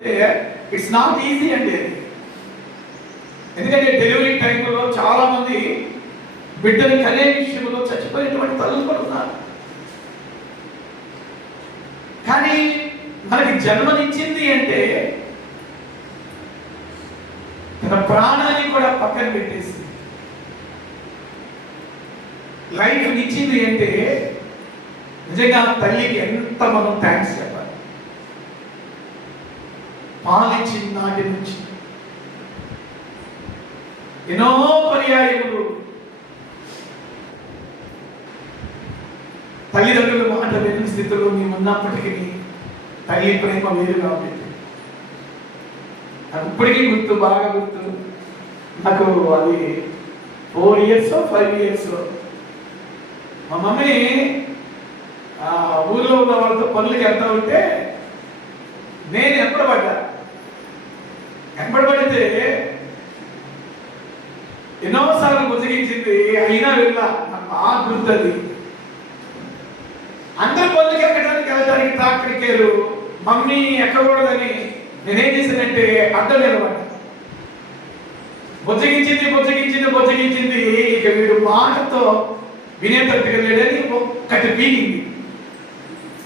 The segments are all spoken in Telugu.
ఇట్స్ నాట్ ఈజీ అండి. ఎందుకంటే డెలివరీ టైంలో చాలా మంది బిడ్డని కనే విషయంలో చచ్చిపోయినటువంటి తల్లులు కూడా ఉన్నారు. కానీ మనకి జన్మనిచ్చింది అంటే తన ప్రాణాన్ని కూడా పక్కన పెట్టేసి లైఫ్ ఇచ్చింది అంటే నిజంగా తల్లికి ఎంత మనం థ్యాంక్స్ చెప్పాలి. పాలిచ్చిన నాటి నుంచి ఎన్నో పర్యాయములు తల్లిదండ్రుల మాట విని స్థితిలో మేము ఉన్నప్పటికీ తల్లి ప్రేమ వేరుగా ఉండేది. నాకు ఇప్పటికీ గుర్తు, బాగా గుర్తు. నాకు అది 4 years 5 years మా మమ్మీ ఊళ్ళో ఉన్న వాళ్ళతో పనులకి వెళ్తా ఉంటే నేను ఎంబడబడితే ఎన్నోసార్లు బుజ్జగించింది. అయినా వెళ్ళా, నాకు బాగా గుర్తుంది. అందరు పనులకి ఎక్కడానికి వెళ్ళడానికి ట్రాక్టర్ కేరు మమ్మీ ఎక్కకూడదని నేనేం చేశానంటే అడ్డం నిలబడ్డా. బుజ్జగించింది. ఇక వీడు మాటతో వినేటట్టుగా లేడని ఒక్కటి పీకింది.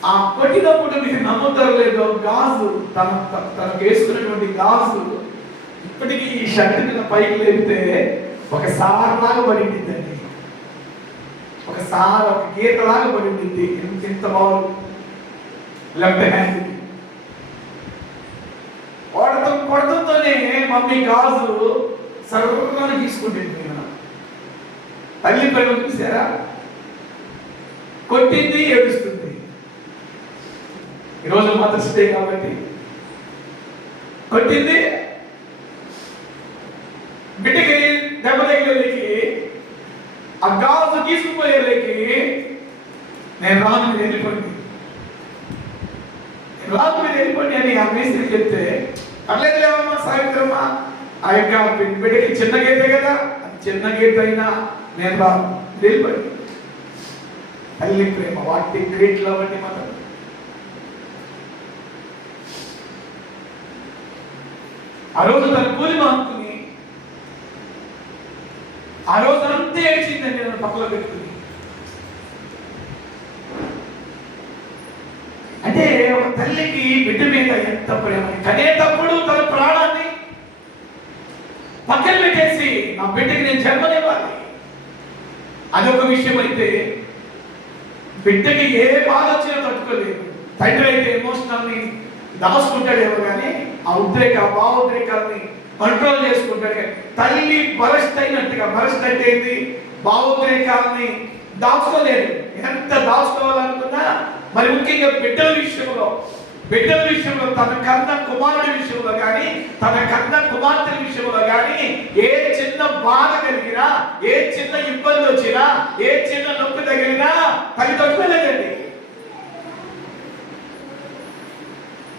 ఆ కొట్టినప్పుడు మీకు నమ్ముతారు లేదో గాజు తనకు వేసుకున్నటువంటి గాజు ఇప్పటికీ ఈ షర్ట్ మీద పైకి లేపితే ఒక సారలాగా పడిందండి. ఒక గీతలాగా పడింది. ఎంత బాగుంది. లెఫ్ట్ హ్యాండ్ కొడతంతోనే మమ్మీ గాజు సర్వగా తీసుకుంటుంది. తల్లి ప్రేమ చూసారా? కొట్టింది, ఏడుస్తుంది. ఈరోజు మదర్స్ డే కాబట్టి కొట్టింది, బిడ్డకి దెబ్బ తగిలేకి ఆ గాజు తీసుకుపోయేలేకి నేను రాను మీరు వెళ్ళిపోండి అని ఆ మేస్త్రికి చెప్తే పర్లేదు లేవమ్మా సావిత్రమ్మ, ఆ యొక్క బిడ్డకి చిన్న గీతే కదా, చిన్న గీత అయినా నేను రాను వెళ్ళిపోండి. తల్లి ప్రేమ వాటి గ్రేట్లో బట్టి మనం ఆ రోజు తన కూలి మానుకుని ఆ రోజు అంతే ఏడ్చిందండి. నన్ను పక్కలో పెట్టుకుని. అంటే ఒక తల్లికి బిడ్డ మీద ఎంత ప్రేమ. కనేటప్పుడు తన ప్రాణాన్ని పక్కన పెట్టేసి నా బిడ్డకి నేను జన్మనివ్వాలి. అదొక విషయం అయితే బిడ్డకి ఏ బాధ వచ్చినా తట్టుకోలేదు. తండ్రి అయితే ఎమోషనల్ని దాచుకుంటాడేమో కానీ ఆ భావోద్రేకాలని కంట్రోల్ చేసుకుంటాడు. తల్లి బరస్ట్ అంటే ఏంటి? భావోద్రేకాలని దాచుకోలేదు. ఎంత దాచుకోవాలనుకున్నా మరి ముఖ్యంగా బిడ్డల విషయంలో తన కన్న కుమారుడి విషయంలో కానీ తన కన్న కుమార్తెల విషయంలో కానీ ఏ చిన్న బాధ కలిగినా, ఏ చిన్న ఇబ్బంది వచ్చినా, ఏ చిన్న నొప్పి తగిలినా తల్లి తట్టుకోలేదండి.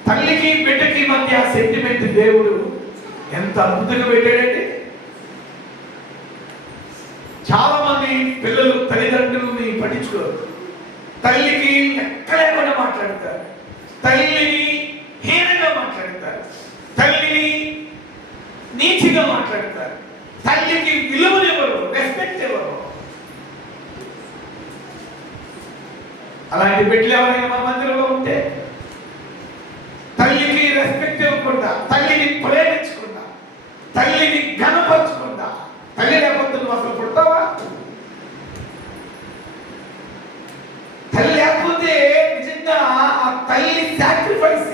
తల్లికి బిడ్డకి మధ్య సెంటిమెంట్ దేవుడు ఎంత అద్భుతంగా పెట్టాడండి. చాలా మంది పిల్లలు తల్లిదండ్రులని పట్టించుకోరు. తల్లికి ఎక్కడేకుండా మాట్లాడతారు, తల్లిని హీనంగా మాట్లాడతారు, తల్లిని నీచిగా మాట్లాడతారు, తల్లికి విలువనివ్వరు, రెస్పెక్ట్ ఇవ్వరు. అలాంటి బిడ్డలు ఎవరైనా మన మందిరంలో ఉంటే తల్లికి రెస్పెక్ట్ ఇవ్వకుండా, తల్లిని ప్రేమించకుండా, తల్లిని ఘనపరచకుండా, తల్లి లేకపోతే నువ్వు అసలు పుడతావా? తల్లి లేకపోతే నిజంగా ఆ తల్లి సాక్రిఫైస్,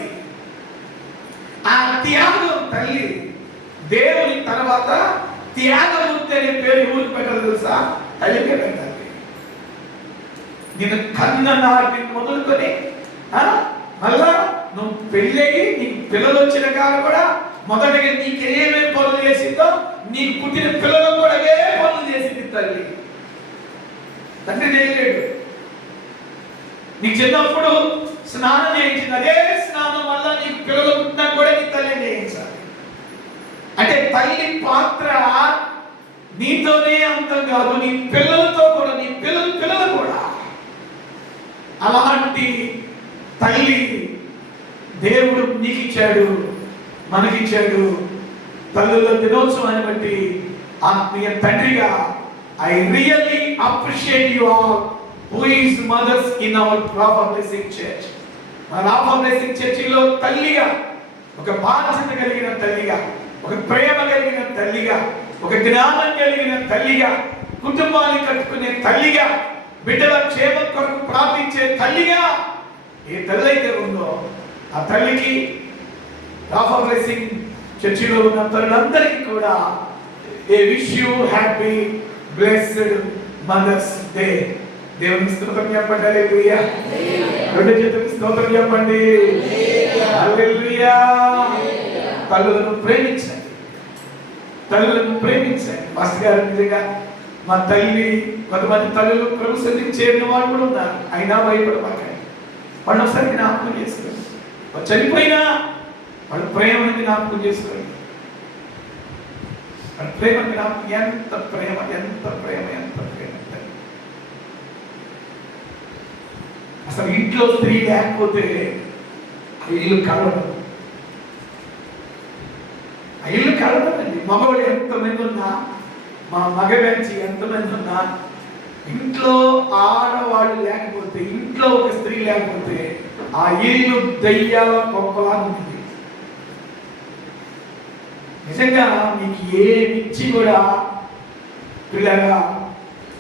ఆ త్యాగం. తల్లి దేవుని తర్వాత త్యాగమూర్తి అనే పేరు ఊరికి పెట్టాలి తెలుసా? తల్లికే పెట్టాలి. నేను కన్న నాటి మొదలుకొని మళ్ళా నువ్వు పెళ్ళయి నీకు పిల్లలు వచ్చిన కాదు కూడా మొదటగా నీకు ఏమేమి పనులు చేసిందో నీకు పుట్టిన పిల్లలకు కూడా ఏ పనులు చేసింది తల్లి. తండ్రి చేయలేడు. నీకు చిన్నప్పుడు స్నానం చేయించింది, అదే స్నానం వల్ల నీకు పిల్లలు పుట్టినా కూడా నీ తల్లి చేయించాలి. అంటే తల్లి పాత్ర నీతోనే అంతం కాదు, నీ పిల్లలతో కూడా, నీ పిల్లలు కూడా. అలాంటి తల్లి దేవుడు నీకు ఇచ్చాడు. మనకిచ్చాడు. తల్లుల దినోత్సవాన్ని బట్టి ఆత్మీయ తండ్రిగా I really appreciate you all who is mothers in our Rapha blessing church. మన రాఫా బ్లెస్సింగ్ చర్చిలో తల్లిగా, ఒక బాధ్యత కలిగిన తల్లిగా, ఒక ప్రేమ కలిగిన తల్లిగా, ఒక జ్ఞానం కలిగిన తల్లిగా, కుటుంబాన్ని కట్టుకునే తల్లిగా, బిడ్డల క్షేమం కొరకు ప్రార్థించే తల్లిగా ఏ తల్లి అయితే ఉందో ఆ తల్లికి రాఫా బ్లెస్సింగ్ చర్చిలో ఉన్న తల్లులందరికీ కూడా a wish you happy blessed mother's day. దేవునికి స్తోత్రం చెప్పండి. హల్లెలూయా. రెండు చేతులకు స్తోత్రం చెప్పండి. హల్లెలూయా. తల్లులను ప్రేమించండి, తల్లులను ప్రేమించండి. మాస్టర్ గారు నిజంగా మా తల్లి, కొంతమంది తల్లులు ప్రభు సన్నిధికి చేరిన వాళ్ళు కూడా ఉన్నారు. అయినా భయపడమాకండి. వాళ్ళు ఒకసారి జ్ఞాపకం చేసుకోండి. వాళ్ళు చనిపోయినా వాళ్ళ ప్రేమని జ్ఞాపకం చేసుకోండి. వాళ్ళ ప్రేమ జ్ఞాపకం, ఎంత ప్రేమ, ఎంత ప్రేమ, ఎంత ప్రేమ. అసలు ఇంట్లో స్త్రీ లేకపోతే ఇల్లు కలవడం, ఆ ఇల్లు కలవదండి. మగవాడు ఎంతమంది ఉన్నా, మా మగ బ్యాచి ఎంతమంది ఉన్నా, ఇంట్లో ఆడవాళ్ళు లేకపోతే, ఇంట్లో ఒక స్త్రీ లేకపోతే ఆ ఇల్లు దయ్యాల గొప్పలా ఉంటుంది. నిజంగా మీకు ఏమిచ్చి కూడా పిల్లగా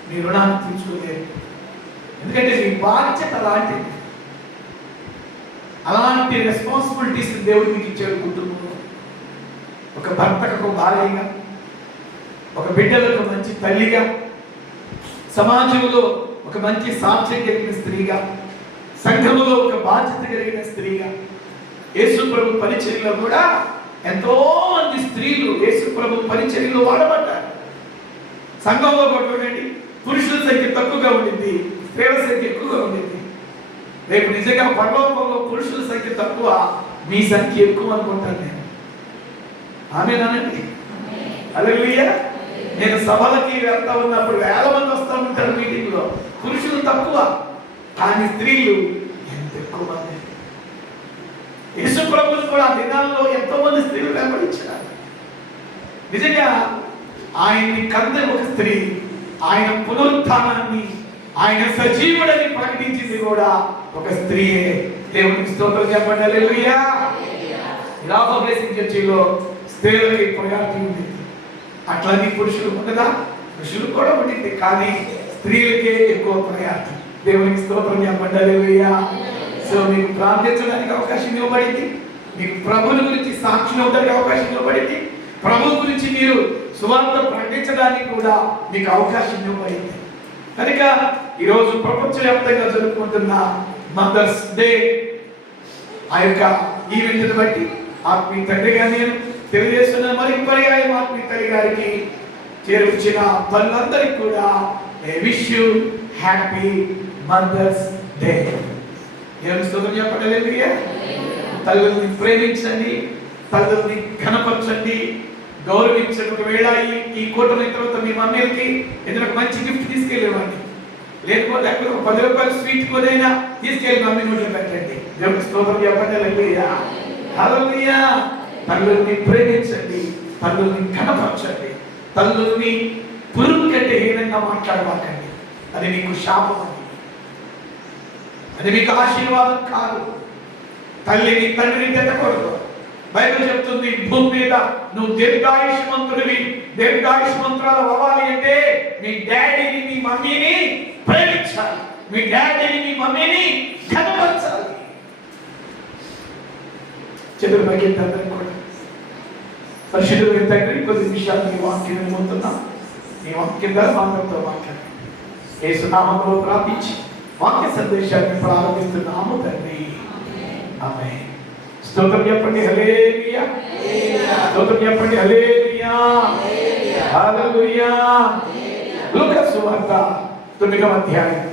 మీ రుణాన్ని తీర్చుకోలేరు. ఎందుకంటే మీ బాధ్యత అలాంటిది. అలాంటి రెస్పాన్సిబిలిటీస్ దేవుడు మీకు ఇచ్చాడు. కుటుంబంలో ఒక భర్తకు భార్యగా, ఒక బిడ్డలకు మంచి తల్లిగా, సమాజంలో ఒక మంచి సాక్ష్యం కలిగిన స్త్రీగా, సంఘములో ఒక బాధ్యత కలిగిన స్త్రీగా. యేసు ప్రభు పరిచర్యలో కూడా ఎంతో మంది స్త్రీలు యేసు ప్రభు పరిచర్యలో వాడబడ్డారు. సంఘంలో చూడండి, పురుషుల సంఖ్య తక్కువగా ఉండింది, స్త్రీల సంఖ్య ఎక్కువగా ఉండింది. రేపు నిజంగా పరలోకంలో పురుషుల సంఖ్య తక్కువ, మీ సంఖ్య ఎక్కువ అనుకుంటాను నేను. ఆమేనండి. హల్లెలూయా. నేను సభలకి వెళ్తా ఉన్నప్పుడు వేల మంది వస్తూ ఉంటారు మీటింగ్ లో. పురుషులు తక్కువ, కానీ స్త్రీలు ఎంత ఎక్కువ మంది. యేసు ప్రభువుని కూడా ఆ దినాల్లో ఎంతో మంది స్త్రీలు వెంబడించారు. నిజంగా ఆయన్ని కంద ఒక స్త్రీ, ఆయన పునరుత్థానాన్ని, ఆయన సజీవుడని ప్రకటించింది కూడా ఒక స్త్రీయే. దేవునికి స్తోత్రం చెప్పండి. హల్లెలూయా. రాఫా బ్లెస్సింగ్ చర్చిలో స్త్రీలకి ప్రయారిటీ ఉంది. అట్లాని పురుషులు ఉండగా, పురుషులు కూడా ఉండింది, కానీ స్త్రీలకే ఎక్కువ ప్రయారిటీ. దేవునికి స్తోత్రం చెప్పండి. హల్లెలూయా. సో మీకు ప్రార్థించడానికి అవకాశం ఇవ్వబడింది, మీకు ప్రభుని గురించి సాక్షులు అవడానికి అవకాశం ఇవ్వబడింది, ప్రభు గురించి మీరు సువార్త ప్రకటించడానికి కూడా మీకు అవకాశం ఇవ్వబడింది. కనుక ఈరోజు ప్రపంచవ్యాప్తంగా జరుపుకుంటున్న మదర్స్ డే ఆ యొక్క ఈవెంట్ని బట్టి ఆత్మీయ తండ్రిగా నేను తెలియజేస్తున్న మరి పర్యాయం ఆత్మీయ తల్లి గారికి చేర్చిన తల్లందరికీ కూడా wish you happy mother's day. ఏమి స్తోత్రం చెప్పండి. హల్లెలూయా. తల్లుల్ని ప్రేమించండి, తల్లుల్ని ఘనపరచండి, గౌరవించండి. ఒకవేళ ఈ కూటమి తర్వాత మీ మమ్మీలకి ఏదైనా ఒక మంచి గిఫ్ట్ తీసుకెళ్ళేవాడిని, లేకపోతే అక్కడ ఒక 10 రూపాయలు స్వీట్ కోదైనా తీసుకెళ్ళి మమ్మీ నోట్లో పెట్టండి. దేవునికి స్తోత్రం చెప్పండి. హల్లెలూయా. హల్లెలూయా. తల్లుల్ని ప్రేమించండి, తల్లుల్ని ఘనపరచండి, తల్లుల్ని పురుగు కంటే హీనంగా మాట్లాడబాకండి. అది మీకు శాపం, అది మీకు ఆశీర్వాదం కాదు. తల్లిని తండ్రిని తిట్టకూడదు. బైబిల్ చెప్తుంది, భూమి మీద నువ్వు దీర్ఘాయుష్మంతుడివి, దీర్ఘాయుష్మంతురాలు అవ్వాలి అంటే మీ డాడీని మీ మమ్మీని ప్రేమించాలి, మీ డాడీని మీ మమ్మీని ఘనపరచాలి. చదువు బయట కూడా పరిశుద్ధులైన తండ్రి, కొద్ది విషయాలు నీ వాక్యం వినబోతున్నాం. నీ వాక్యం ద్వారా మాతో మాట్లాడు. యేసు నామములో ప్రార్థించి వాక్య సందేశాన్ని ప్రారంభిస్తున్నాము తండ్రి. ఆమేన్. స్తోత్రం చెప్పండి. హల్లెలూయా. స్తోత్రం చెప్పండి. హల్లెలూయా. హల్లెలూయా. లూకా సువార్త 9వ అధ్యాయం.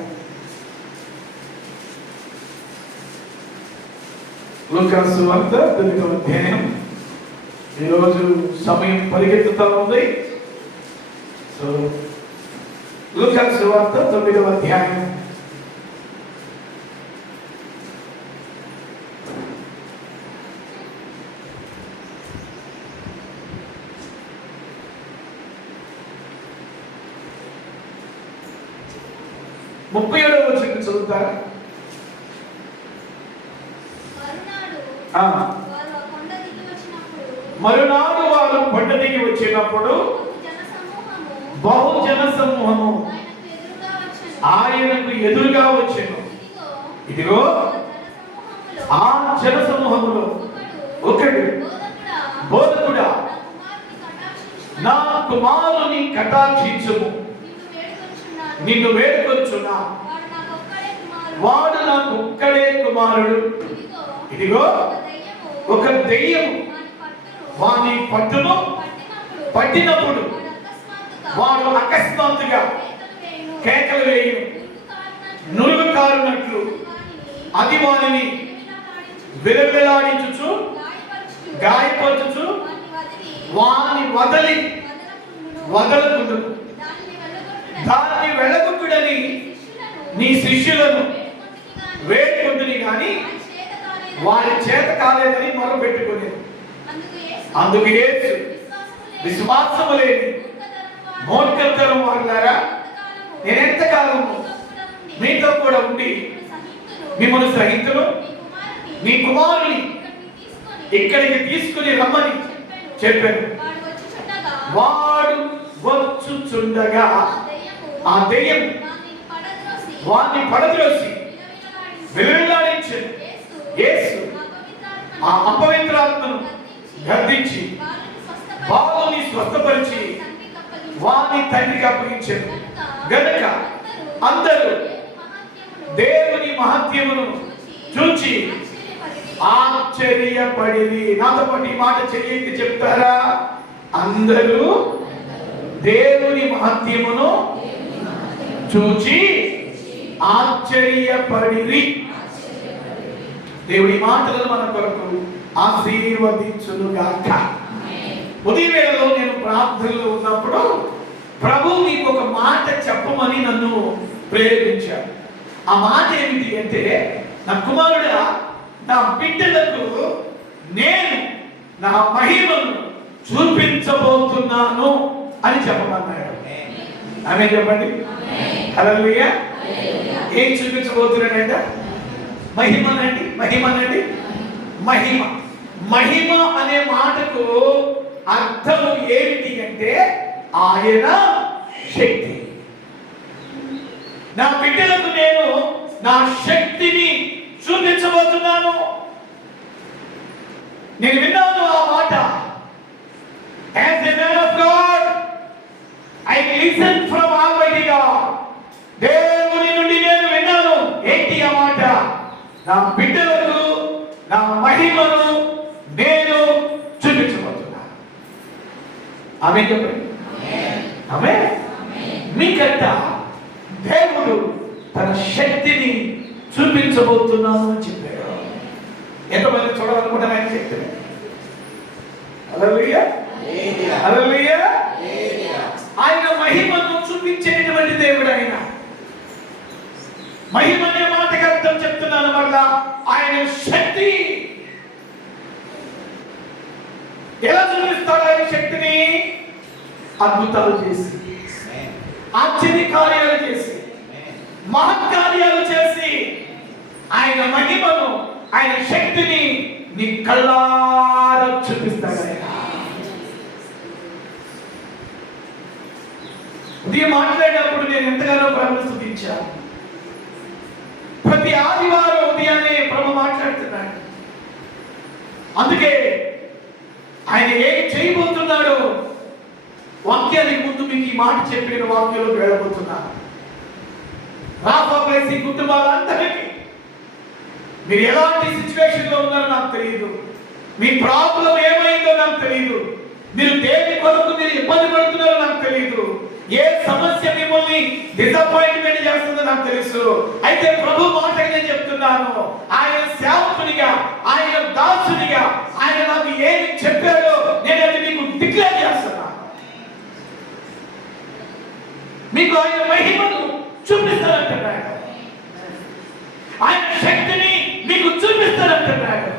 లూకా సువార్త 9వ అధ్యాయం. ఈరోజు సమయం పరిగెత్తుతా ఉంది. సో లూకా సువార్త 9వ అధ్యాయం. 37వ వచనం చదువుతారా? మరునాడు వారు కొండ దిగి వచ్చినప్పుడు బహుజన సమూహము ఆయనకు ఎదురుగా వచ్చెను. ఇదిగో ఆ జన సమూహములో ఒకడు, బోధకుడా, నా కుమారుని కటాక్షించుము, నిన్ను వేడుకొచ్చున్నా, వాడు నాకు ఒక్కడే కుమారుడు. ఇదిగో ఒక దెయ్యము వాని పట్టును పట్టినప్పుడు వాడు అకస్మాత్తుగా కేకలు వేయును, నురుగు కారునట్లు అది వానిని విలవిలాడించుచు గాయపరచుచు వాని వదలకుండును. దాన్ని వెళ్ళగొట్టుడని నీ శిష్యులను వేడుకుంటుని గాని వారి చేత కాలేదని మొరపెట్టుకునేది. అందుకు యేసు, విశ్వాసము లేని మూర్ఖతరం వారులారా, నేనెంతకాలము మీతో కూడా ఉండి మిమ్మల్ని సహించును, మీ కుమారుని ఇక్కడికి తీసుకుని రమ్మని చెప్పాను. వాడు వచ్చుచుండగా ఆ దెయ్యం వాడిని పడద్రోసి విలవిలాడించెను. యేసు ఆ అపవిత్రాత్మను గద్దించి బాలుని స్వస్థపరిచి వాని తండ్రికి అప్పగించారు. గనుక అందరూ దేవుని మహత్యమును చూచి ఆశ్చర్యపడిరి. నాతో పాటు ఈ మాట చెయ్యి చెప్తారా? అందరూ దేవుని మహత్యమును చూచి ఆశ్చర్యపడిరి. దేవుడి మాటలను మన కొరకు ఆశీర్వదించునుగాక. ఉదయం వేళలో నేను ప్రార్థనలో ఉన్నప్పుడు ప్రభు మీకు ఒక మాట చెప్పమని నన్ను ప్రేరేపించాడు. ఆ మాట ఏమిటి అంటే, నా కుమారుడా, నా బిడ్డలకు నేను నా మహిమను చూపించబోతున్నాను అని చెప్పమన్నాడు. ఆమె చెప్పండి. హల్లెలూయా. ఏం చూపించబోతున్నాడంట? మహిమనండి. మహిమనండి. మహిమ. మహిమ అనే మాటకు అర్థము ఏమిటి అంటే ఆయన శక్తి. నా బిడ్డలకు నేను నా శక్తిని చూపించబోతున్నాను. నేను విన్నాను ఆ మాట. As a man of God, I listen from Almighty God. దేవుని నుండి నేను విన్నాను. ఏంటి ఆ మాట? నా బిడ్డలకు నా మహిమను నేను చూపించబోతున్నా. ఆమేన్ చెప్పండి. ఆమేన్. మీకంట దేవుడు తన శక్తిని చూపించబోతున్నాను అని చెప్పాడు. ఎంతమంది చూడాలనుకుంటాను ఆయన చెప్పాడు. హల్లెలూయా. హల్లెలూయా. ఆయన మహిమను చూపించేటువంటి దేవుడు. ఆయన మహిమ అనే మాటకి అర్థం చెప్తున్నాను వల్ల ఆయన శక్తి. ఎలా చూపిస్తాడు ఆయన శక్తిని? అద్భుతాలు చేసి, ఆశ్చర్య కార్యాలు చేసి, మహత్కార్యాలు చేసి ఆయన మహిమను, ఆయన శక్తిని నీ కళ్ళారా చూపిస్తాడు. ఆయన ఉదయం మాట్లాడేటప్పుడు నేను ఎంతగానో ప్రభువును స్తుతించాను. ప్రతి ఆదివారం ఉదయాన్నే ప్రభు మాట్లాడుతున్నాడు. అందుకే ఆయన ఏం చేయబోతున్నాడో వాక్యానికి ముందు మీకు ఈ మాట చెప్పిన వాక్యంలోకి వెళ్ళబోతున్నాను. రాబోయే కుటుంబాలందరికీ మీరు ఎలాంటి సిచ్యువేషన్ లో ఉన్నారో నాకు తెలియదు. మీ ప్రాబ్లం ఏమైందో నాకు తెలియదు. మీరు దేని కొరకు మీరు ఇబ్బంది పడుతున్నారో నాకు తెలియదు. ఏ సమస్య మిమ్మల్ని డిసప్పాయింట్మెంట్ చేస్తుందో నాకు తెలుసు. అయితే ప్రభు మాటకి నేను చెప్తున్నాను, ఆయన సేవకునిగా, ఆయన దాసునిగా ఆయన నాకు ఏమి చెప్పాడో నేను అది మీకు డిక్లేర్ చేస్తున్నాను. మీకు ఆయన మహిమను చూపిస్తానంటున్నాడు. ఆయన శక్తిని మీకు చూపిస్తానంటున్నాడు.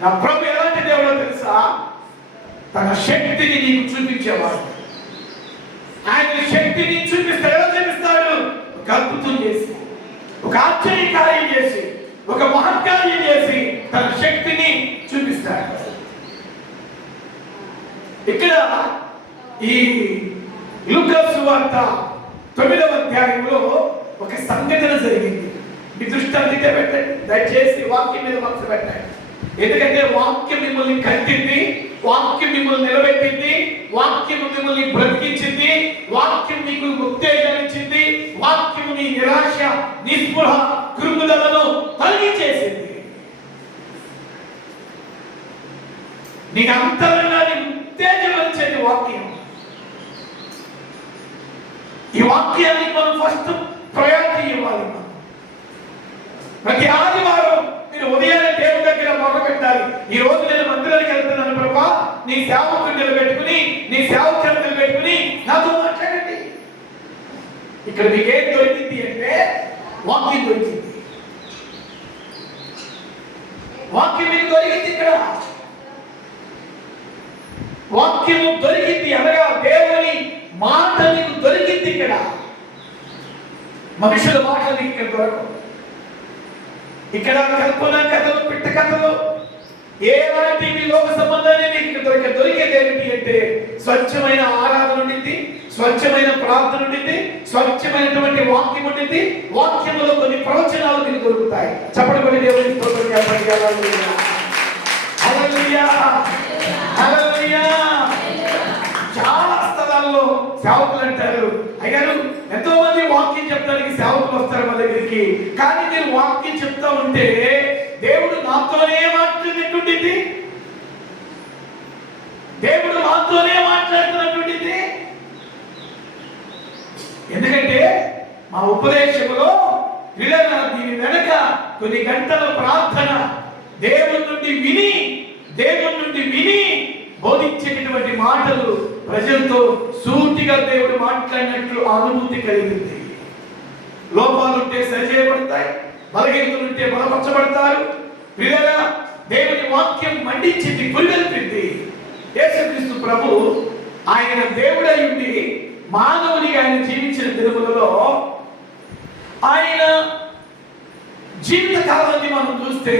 నా ప్రభు ఎలాంటి దేవుడో తెలుసా? తన శక్తిని నీకు చూపించేవాడు. ఆయన శక్తిని చూపిస్తాడు. ఎలా చూపిస్తాడు? ఒక అద్భుతం చేసి, ఒక ఆశ్చర్యకార్యం చేసి, ఒక మహత్కార్యం చేసి తన శక్తిని చూపిస్తాడు. ఇక్కడ ఈ లూకా సువార్త 9వ అధ్యాయంలో ఒక సంఘటన జరిగింది. మీ దృష్టి అందుకే పెట్టండి, దయచేసి వాక్యం మీద మనసు పెట్టండి. ఎందుకంటే వాక్యం మిమ్మల్ని కట్టింది, వాక్యం మిమ్మల్ని నిలబెట్టింది, వాక్యం మిమ్మల్ని బ్రతికించింది, వాక్యం మీకు ఉత్తేజాన్నిచ్చింది, వాక్యం మీ నిరాశ, నిస్పృహ, కృంగుదలను తొలగించేసింది. నీకు అంతరంగాన్ని ఉత్తేజపరిచేది వాక్యం. ఈ వాక్యానికి మనం ఫస్ట్ ప్రయారిటీ ఇవ్వాలి. ప్రతి ఆదివారం మీరు ఉదయాన్నే దేవుడి దగ్గర మొదలు పెట్టాలి. ఈ రోజు నేను మందిరానికి వెళ్తున్నాను ప్రభా, నీ సేవకుని నిలబెట్టుకుని, నీ సేవకుని నిలబెట్టుకుని నాతో మాట్లాడండి. ఇక్కడ మీకేం దొరికింది అంటే వాక్యం దొరికింది. వాక్యం మీకు దొరికింది. ఇక్కడ వాక్యము దొరికింది అనగా దేవుని మాట మీకు దొరికింది. ఇక్కడ మనుషుల మాటలు ఇక్కడ దొరకవు. ఇక్కడ కల్పన కథలు, పిట్ట కథలు, ఏలాంటి లోక సంబంధాన్ని మీకు దొరికేది ఏమిటి అంటే స్వచ్ఛమైన ఆరాధన ఉండింది, స్వచ్ఛమైన ప్రార్థన ఉండింది, స్వచ్ఛమైనటువంటి వాక్యం ఉండింది. వాక్యములో కొన్ని ప్రవచనాలు మీకు దొరుకుతాయి. చెప్పబడి దేవుని స్తోత్రం చెప్పండి. హల్లెలూయా, హల్లెలూయా, హల్లెలూయా. చాలా స్థలాల్లో సేవకులు అంటారు, అయ్యారు ఎంతో మంది వాక్యం చెప్పడానికి సేవకులు వస్తారు మా దగ్గరికి, కానీ నేను వాక్యం చెప్తా ఉంటే దేవుడు నాతోనే మాట్లాడుతుంటుంది, దేవుడు నాతోనే మాట్లాడుతున్నటువంటిది. ఎందుకంటే మా ఉపదేశంలో దీని వెనక కొన్ని గంటల ప్రార్థన, దేవుడి నుండి విని బోధించేటటువంటి మాటలు ప్రజలతో సూటిగా దేవుడు మాట్లాడినట్లు అనుభూతి కలిగింది. లోపాలుంటే సరిచేయబడతాయి, బలహీనతలుంటే బలపరచబడతారు. ప్రియులారా, దేవుని వాక్యం మండించింది, పురిగల్పింది. యేసుక్రీస్తు ప్రభు ఆయన దేవుడై ఉండి మానవునిగా ఆయన జీవించిన దినములలో ఆయన జీవిత కాలాన్ని మనం చూస్తే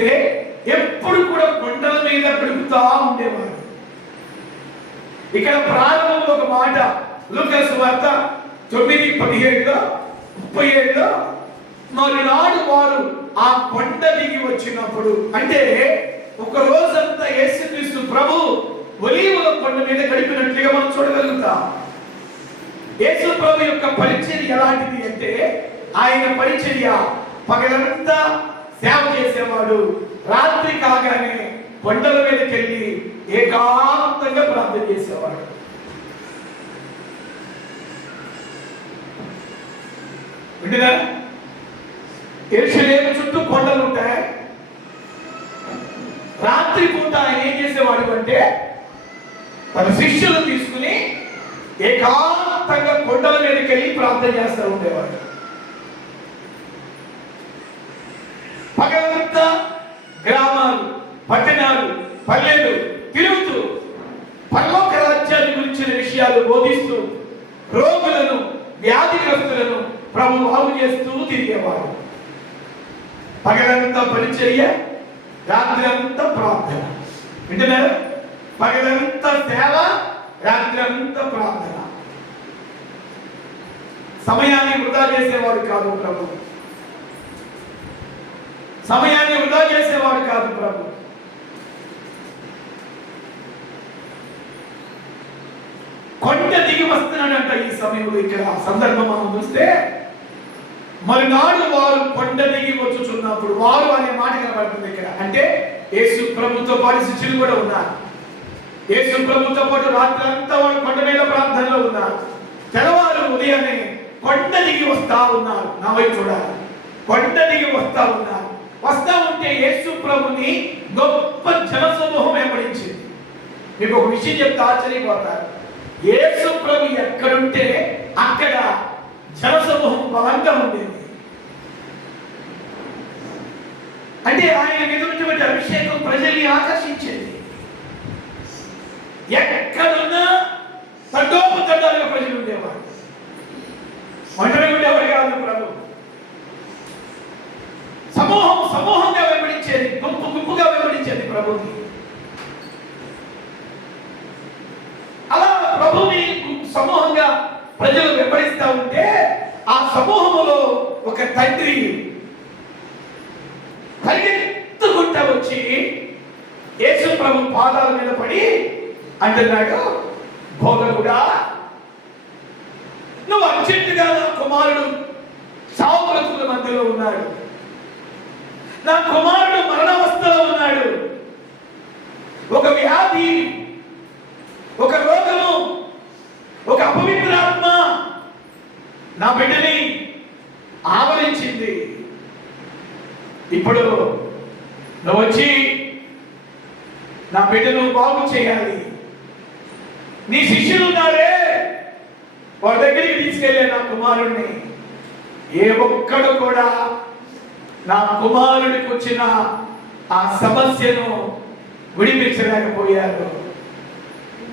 ఎప్పుడు కూడా కొండల మీద గడుపుతా ఉండేవాడు. ఇక్కడ ప్రారంభంలో ఒక మాట, లూకా సువార్త 9:17-37 మరునాడు వారు ఆ కొండ దిగి వచ్చినప్పుడు, అంటే ఒక రోజంతా యేసుక్రీస్తు ప్రభు ఒలీవల కొండ మీద గడిపినట్లుగా మనం చూడగలుగుతాం. యేసు ప్రభు యొక్క పరిచర్య ఎలాంటిది అంటే ఆయన పరిచర్య పగలంతా సేవ చేసేవాడు, రాత్రి కాగానే కొండల మీదకి వెళ్ళి ఏకాంతంగా ప్రార్థన చేసేవాడు. వింటున్నారా? యెరూషలేము చుట్టూ కొండలు ఉంటాయి. రాత్రి పూట ఆయన ఏం చేసేవాడు అంటే తన శిష్యులను తీసుకుని ఏకాంతంగా కొండల మీదకి వెళ్ళి ప్రార్థన చేస్తూ ఉండేవాడు. పగలంతా గ్రామాలు, పట్టణాలు, పల్లెలు తిరుగుతూ పరలోక రాజ్యాన్ని గురించిన విషయాలు బోధిస్తూ రోగులను, వ్యాధిగ్రస్తులను ప్రభు బాగు చేస్తూ తిరిగేవాడు. పగలంతా పరిచర్య, రాత్రి అంతా ప్రార్థన. వింటున్నారా? పగలంతా సేవ, రాత్రి అంతా ప్రార్థన. సమయాన్ని వృధా చేసేవాడు కాదు ప్రభు, సమయాన్ని వృధా చేసేవాడు కాదు ప్రభు. కొండ దిగి వస్తున్నాడంట. ఈ సమయంలో ఇక్కడ సందర్భం మనం చూస్తే మరునాడు వారు కొండ దిగి వచ్చుచున్నప్పుడు, వారు అనే మాట కనబడుతుంది ఇక్కడ. అంటే యేసు ప్రభుతో పాటు శిష్యులు కూడా ఉన్నారు. యేసు ప్రభుతో పాటు రాత్రి అంతా వాళ్ళు కొండ మీద ప్రార్థనలో ఉన్నారు. తెల్లవారు ఉదయాన్నే కొండ దిగి వస్తా ఉన్నారు. నా వైపు చూడాలి. కొండ దిగి వస్తా ఉన్నారు. వస్తా ఉంటే యేసు ప్రభుని గొప్ప జనసమూహం వెంబడించింది. మీకు ఒక విషయం చెప్తే ఆశ్చర్యపోతారు. యేసు ప్రభు ఎక్కడుంటే అక్కడ జనసమూహం బలంగా ఉండేది. అంటే ఆయన మీద ఉన్నటువంటి అభిషేకం ప్రజల్ని ఆకర్షించేది. ఎక్కడున్నా తండోపతండాలుగా ప్రజలు ఉండేవారు. ఒంటరి ఉండేవారు కాదు ప్రభు. ప్రజలు వెంబడిస్తూ ఉంటే ఆ సమూహములో ఒక తండ్రి పరిగెత్తుకుంటా వచ్చి యేసు ప్రభు పాదాల మీద పడి అంటున్నాడు, బోధకుడా, నువ్వు అర్జెంటుగా నా కుమారుడు చావు బ్రతుకుల మధ్యలో ఉన్నాడు, నా కుమారుడు మరణావస్థలో ఉన్నాడు, ఒక వ్యాధి, ఒక రోగము, ఒక అపవిత్రాత్మ నా బిడ్డని ఆవరించింది. ఇప్పుడు నువ్వు వచ్చి నా బిడ్డను బాగు చేయాలి. నీ శిష్యులు ఉన్నారే, వారి దగ్గరికి తీసుకెళ్ళే నా కుమారుణ్ణి. ఏ ఒక్కడు కూడా నా కుమారుడికి వచ్చిన ఆ సమస్యను విడిపించలేకపోయారు.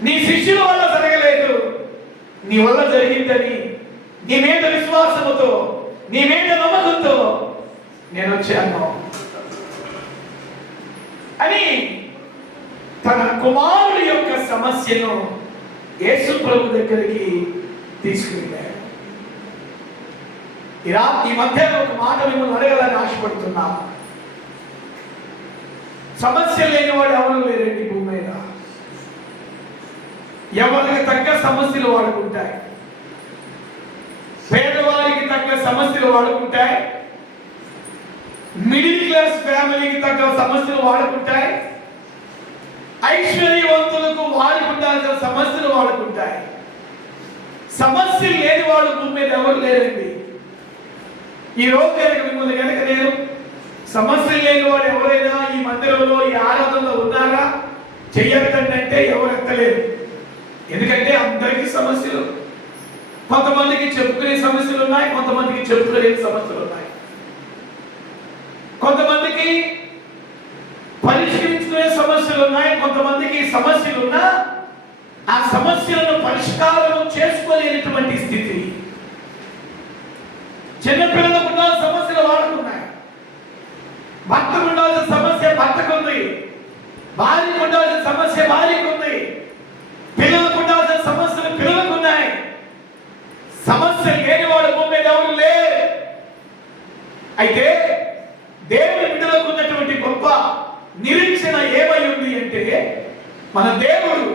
నీ శిష్యుల వల్ల జరగలేదు, నీ వల్ల జరిగిందని నీ మీద విశ్వాసముతో, నీ మీద నమ్మకంతో నేను వచ్చాను అని తన కుమారుడి యొక్క సమస్యను యేసు ప్రభు దగ్గరికి తీసుకువెళ్ళాడు. ఈ మధ్య ఒక మాట మిమ్మల్ని అడగాలని ఆశపడుతున్నా. సమస్య లేని వాడు ఎవరు లేరండి భూమి మీద. ఎవరికి తగ్గ సమస్యలు వాడుకుంటాయి, పేదవారికి తగ్గ సమస్యలు వాడుకుంటాయి, మిడిల్ క్లాస్ ఫ్యామిలీకి తగ్గ సమస్యలు వాడుకుంటాయి, ఐశ్వర్యవంతులకు వారికి ఉండాల్సిన సమస్యలు వాడుకుంటాయి. సమస్య లేని వాడు భూమి మీద ఎవరు లేరండి. ఈ రోజు కనుక మిమ్మల్ని కనుక నేను సమస్య లేని వాడు ఎవరైనా ఈ మందిరంలో, ఈ ఆరాధనలో ఉన్నారా చెయ్యొద్దండి అంటే ఎవరు ఎత్తలేరు. ఎందుకంటే అందరికీ సమస్యలు, కొంతమందికి చెప్పుకునే సమస్యలు ఉన్నాయి, కొంతమందికి చెప్పుకోలేని సమస్యలు ఉన్నాయి, కొంతమందికి పరిష్కరించుకునే సమస్యలు ఉన్నాయి, కొంతమందికి సమస్యలు ఉన్నా ఆ సమస్యలను పరిష్కారం చేసుకోలేనటువంటి స్థితి. చిన్నపిల్లలకు ఉన్న సమస్యలు వాడుకున్నాయి, భర్తకు ఉండాల్సిన సమస్య భర్తకు ఉంది, భార్యకు ఉండాల్సిన సమస్య భార్యకు ఉంది, పిల్లలకు ఉండాల్సిన సమస్యలు పిల్లలకు ఉన్నాయి. సమస్య లేనివాడు భూమి మీద ఎవరు లేరు. అయితే దేవుని బిడ్డలకు ఉన్నటువంటి గొప్ప నిరీక్షణ ఏమై ఉంది అంటే, మన దేవుడు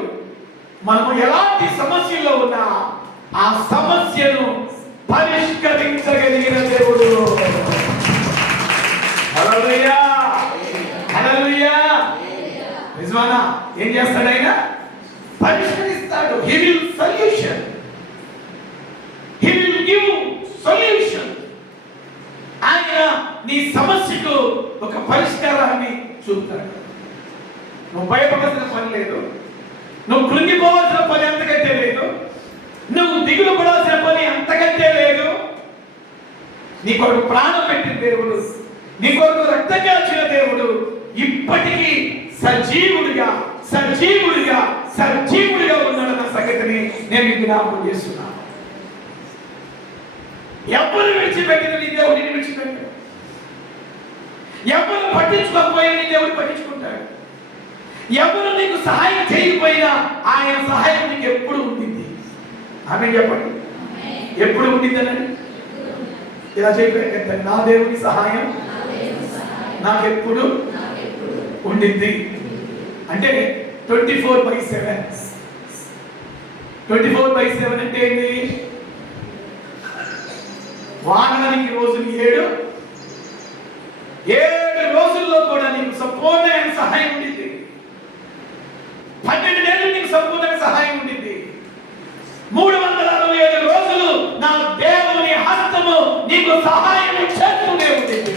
మనము ఎలాంటి సమస్యలో ఉన్నా ఆ సమస్యను పరిష్కరించగలిగిన దేవుడు. హల్లెలూయా, హల్లెలూయా. నిజమానా? ఏం చేస్తాడు ఆయన? పరిష్కరిస్తాడు. He will solution. He will give solution. ఆయన నీ సమస్యకు ఒక పరిష్కారాన్ని చూపుతాడు. నువ్వు భయపడాల్సిన పని లేదు, నువ్వు కృంగిపోవాల్సిన పని అంతకంటే లేదు, నువ్వు దిగులు పడాల్సిన పని అంతకంటే లేదు. నీ కొరకు ప్రాణం పెట్టిన దేవుడు, నీ కొరకు రక్తం కాల్చిన దేవుడు ఇప్పటికీ సజీవుడిగా సజీవుడిగా సజీవుడిగా ఉన్నాడన్న సంగతిని నేను మీకు జ్ఞాపకం చేస్తున్నాను. ఎవరు విడిచిపెట్టిన నీ దేవుడిని విడిచిపెట్టాడు, ఎవరు పట్టించుకోకపోయినా నీ దేవుడు పట్టించుకుంటాడు, ఎవరు నీకు సహాయం చేయకపోయినా ఆయన సహాయం నీకు ఎప్పుడు ఉండింది. ఆమె చెప్పండి, ఎప్పుడు ఉండిందనండి. ఇలా చెప్పారు, నా దేవుని సహాయం నాకెప్పుడు ఉండింది. అంటే 24/7. 24/7 అంటే ఏంటి? వారానికి రోజులు 7 రోజుల్లో కూడా నీకు సంపూర్ణమైన సహాయం ఉండింది. 12 నెలలు నీకు సంపూర్ణమైన సహాయం ఉండింది. 365 రోజులు నా దేవుని హస్తము నీకు సహాయం చేస్తూనే ఉండింది.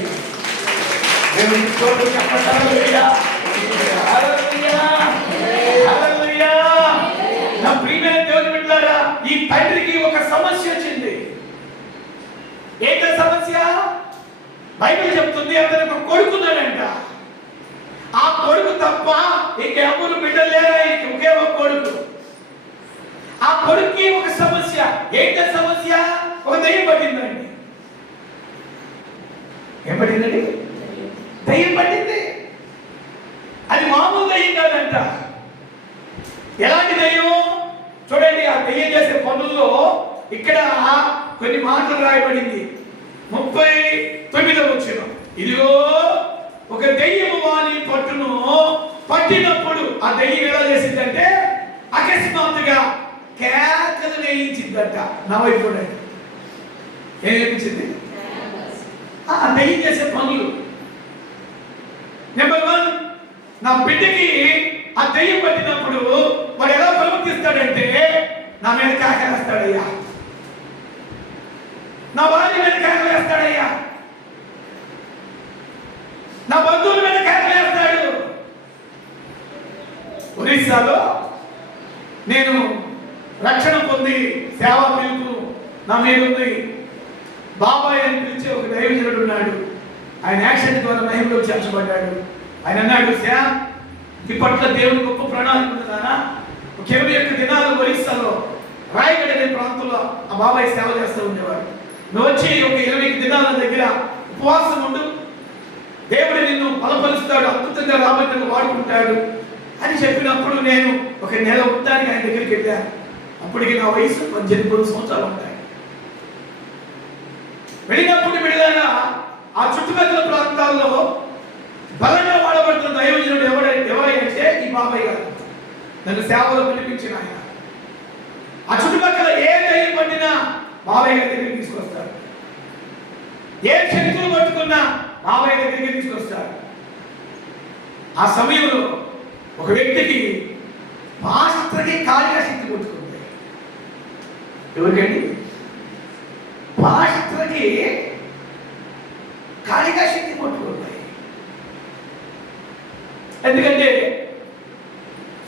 నా ప్రియమైన దేవుని బిడ్డలారా, ఈ తండ్రికి ఒక సమస్య వచ్చింది. ఏంట సమస్య? బైబిల్ చెప్తుంది అతనికి ఒక కొడుకున్నాడంట. ఆ కొడుకు తప్ప ఇంకెవరు బిడ్డలు లేరా, ఒకే ఒక కొడుకు. ఆ కొడుక్కి ఒక సమస్య. ఏంట సమస్య? ఒక దయ్యం పట్టిందండి. ఏం పట్టిందండి? దయ్యం పట్టింది. అది మామూలు దయ్యం కాదంట. ఎలాంటి దయ్యం? చూడండి, ఆ దయ్యం చేసే పనుల్లో ఇక్కడ కొన్ని మాటలు రాయబడింది. 39వ వచనం, ఇదిగో ఒక దెయ్యము వాని పట్టును పట్టినప్పుడు ఆ దెయ్యం ఎలా చేసిందంటే అకస్మాత్తుగా కేకలు వేయించిందంట. నా వైపు చూడండి, ఏం వేయించింది? ఆ దెయ్యం చేసే పనులు. నెంబర్ 1, నా బిడ్డకి ఆ దెయ్యం పట్టినప్పుడు వాడు ఎలా ప్రవర్తిస్తాడంటే నా మీద కేకలేస్తాడయ్యా, నా భార్య మీద కేకలేస్తాడయ్యా, నా బంధువుల మీద కేకలేస్తాడు. ఒరిస్సాలో నేను రక్షణ పొంది సేవా పిలుపు నా మీద ఉంది. బాబాయ్ అని పిలిచే ఒక దైవజనుడు ఉన్నాడు. ఆయన యాక్షన్ ద్వారా మహిమలో చేర్చబడ్డాడు. ఆయన అన్నాడు, శ్యామ్, ఈ పట్ల దేవుని గొప్ప ప్రణాళిక ఉన్నదానా? 21 దినాలు ఒరిస్సాలో రాయగఢ్ అనే ప్రాంతంలో ఆ బాబాయ్ సేవ చేస్తూ ఉండేవాడు. నువ్వు వచ్చి ఒక 21 దినాల దగ్గర ఉపవాసం ఉండు, దేవుడు నిన్ను బలపరుస్తాడు, అద్భుతంగా రాబోతున్న వాడుకుంటాడు అని చెప్పినప్పుడు నేను ఒక నెల ఉండడానికి ఆయన దగ్గరికి వెళ్ళాను. అప్పటికి నా వయసు 18 సంవత్సరాలు ఉంటాయి. వెళ్ళినప్పుడు వెళ్ళాక ఆ చుట్టుపక్కల ప్రాంతాల్లో బలంగా వాడబడుతున్న దైవజనుడు ఎవరైతే ఈ బాబాయ్ గారు నన్ను సేవలో పిలిపించిన ఆయన. ఆ చుట్టుపక్కల ఏ దైవం పట్టినా బాబాయ్ గారి దగ్గరికి తీసుకొస్తారు. ఏ శక్తులు పట్టుకున్నా బాబాయ్ దగ్గరికి తీసుకొస్తారు. ఆ సమయంలో ఒక వ్యక్తికి పాస్టర్కి కాళికా శక్తి పట్టుకుంది. ఎవరికండి? పాస్టర్కి కాళికా శక్తి పట్టుకుంది. ఎందుకంటే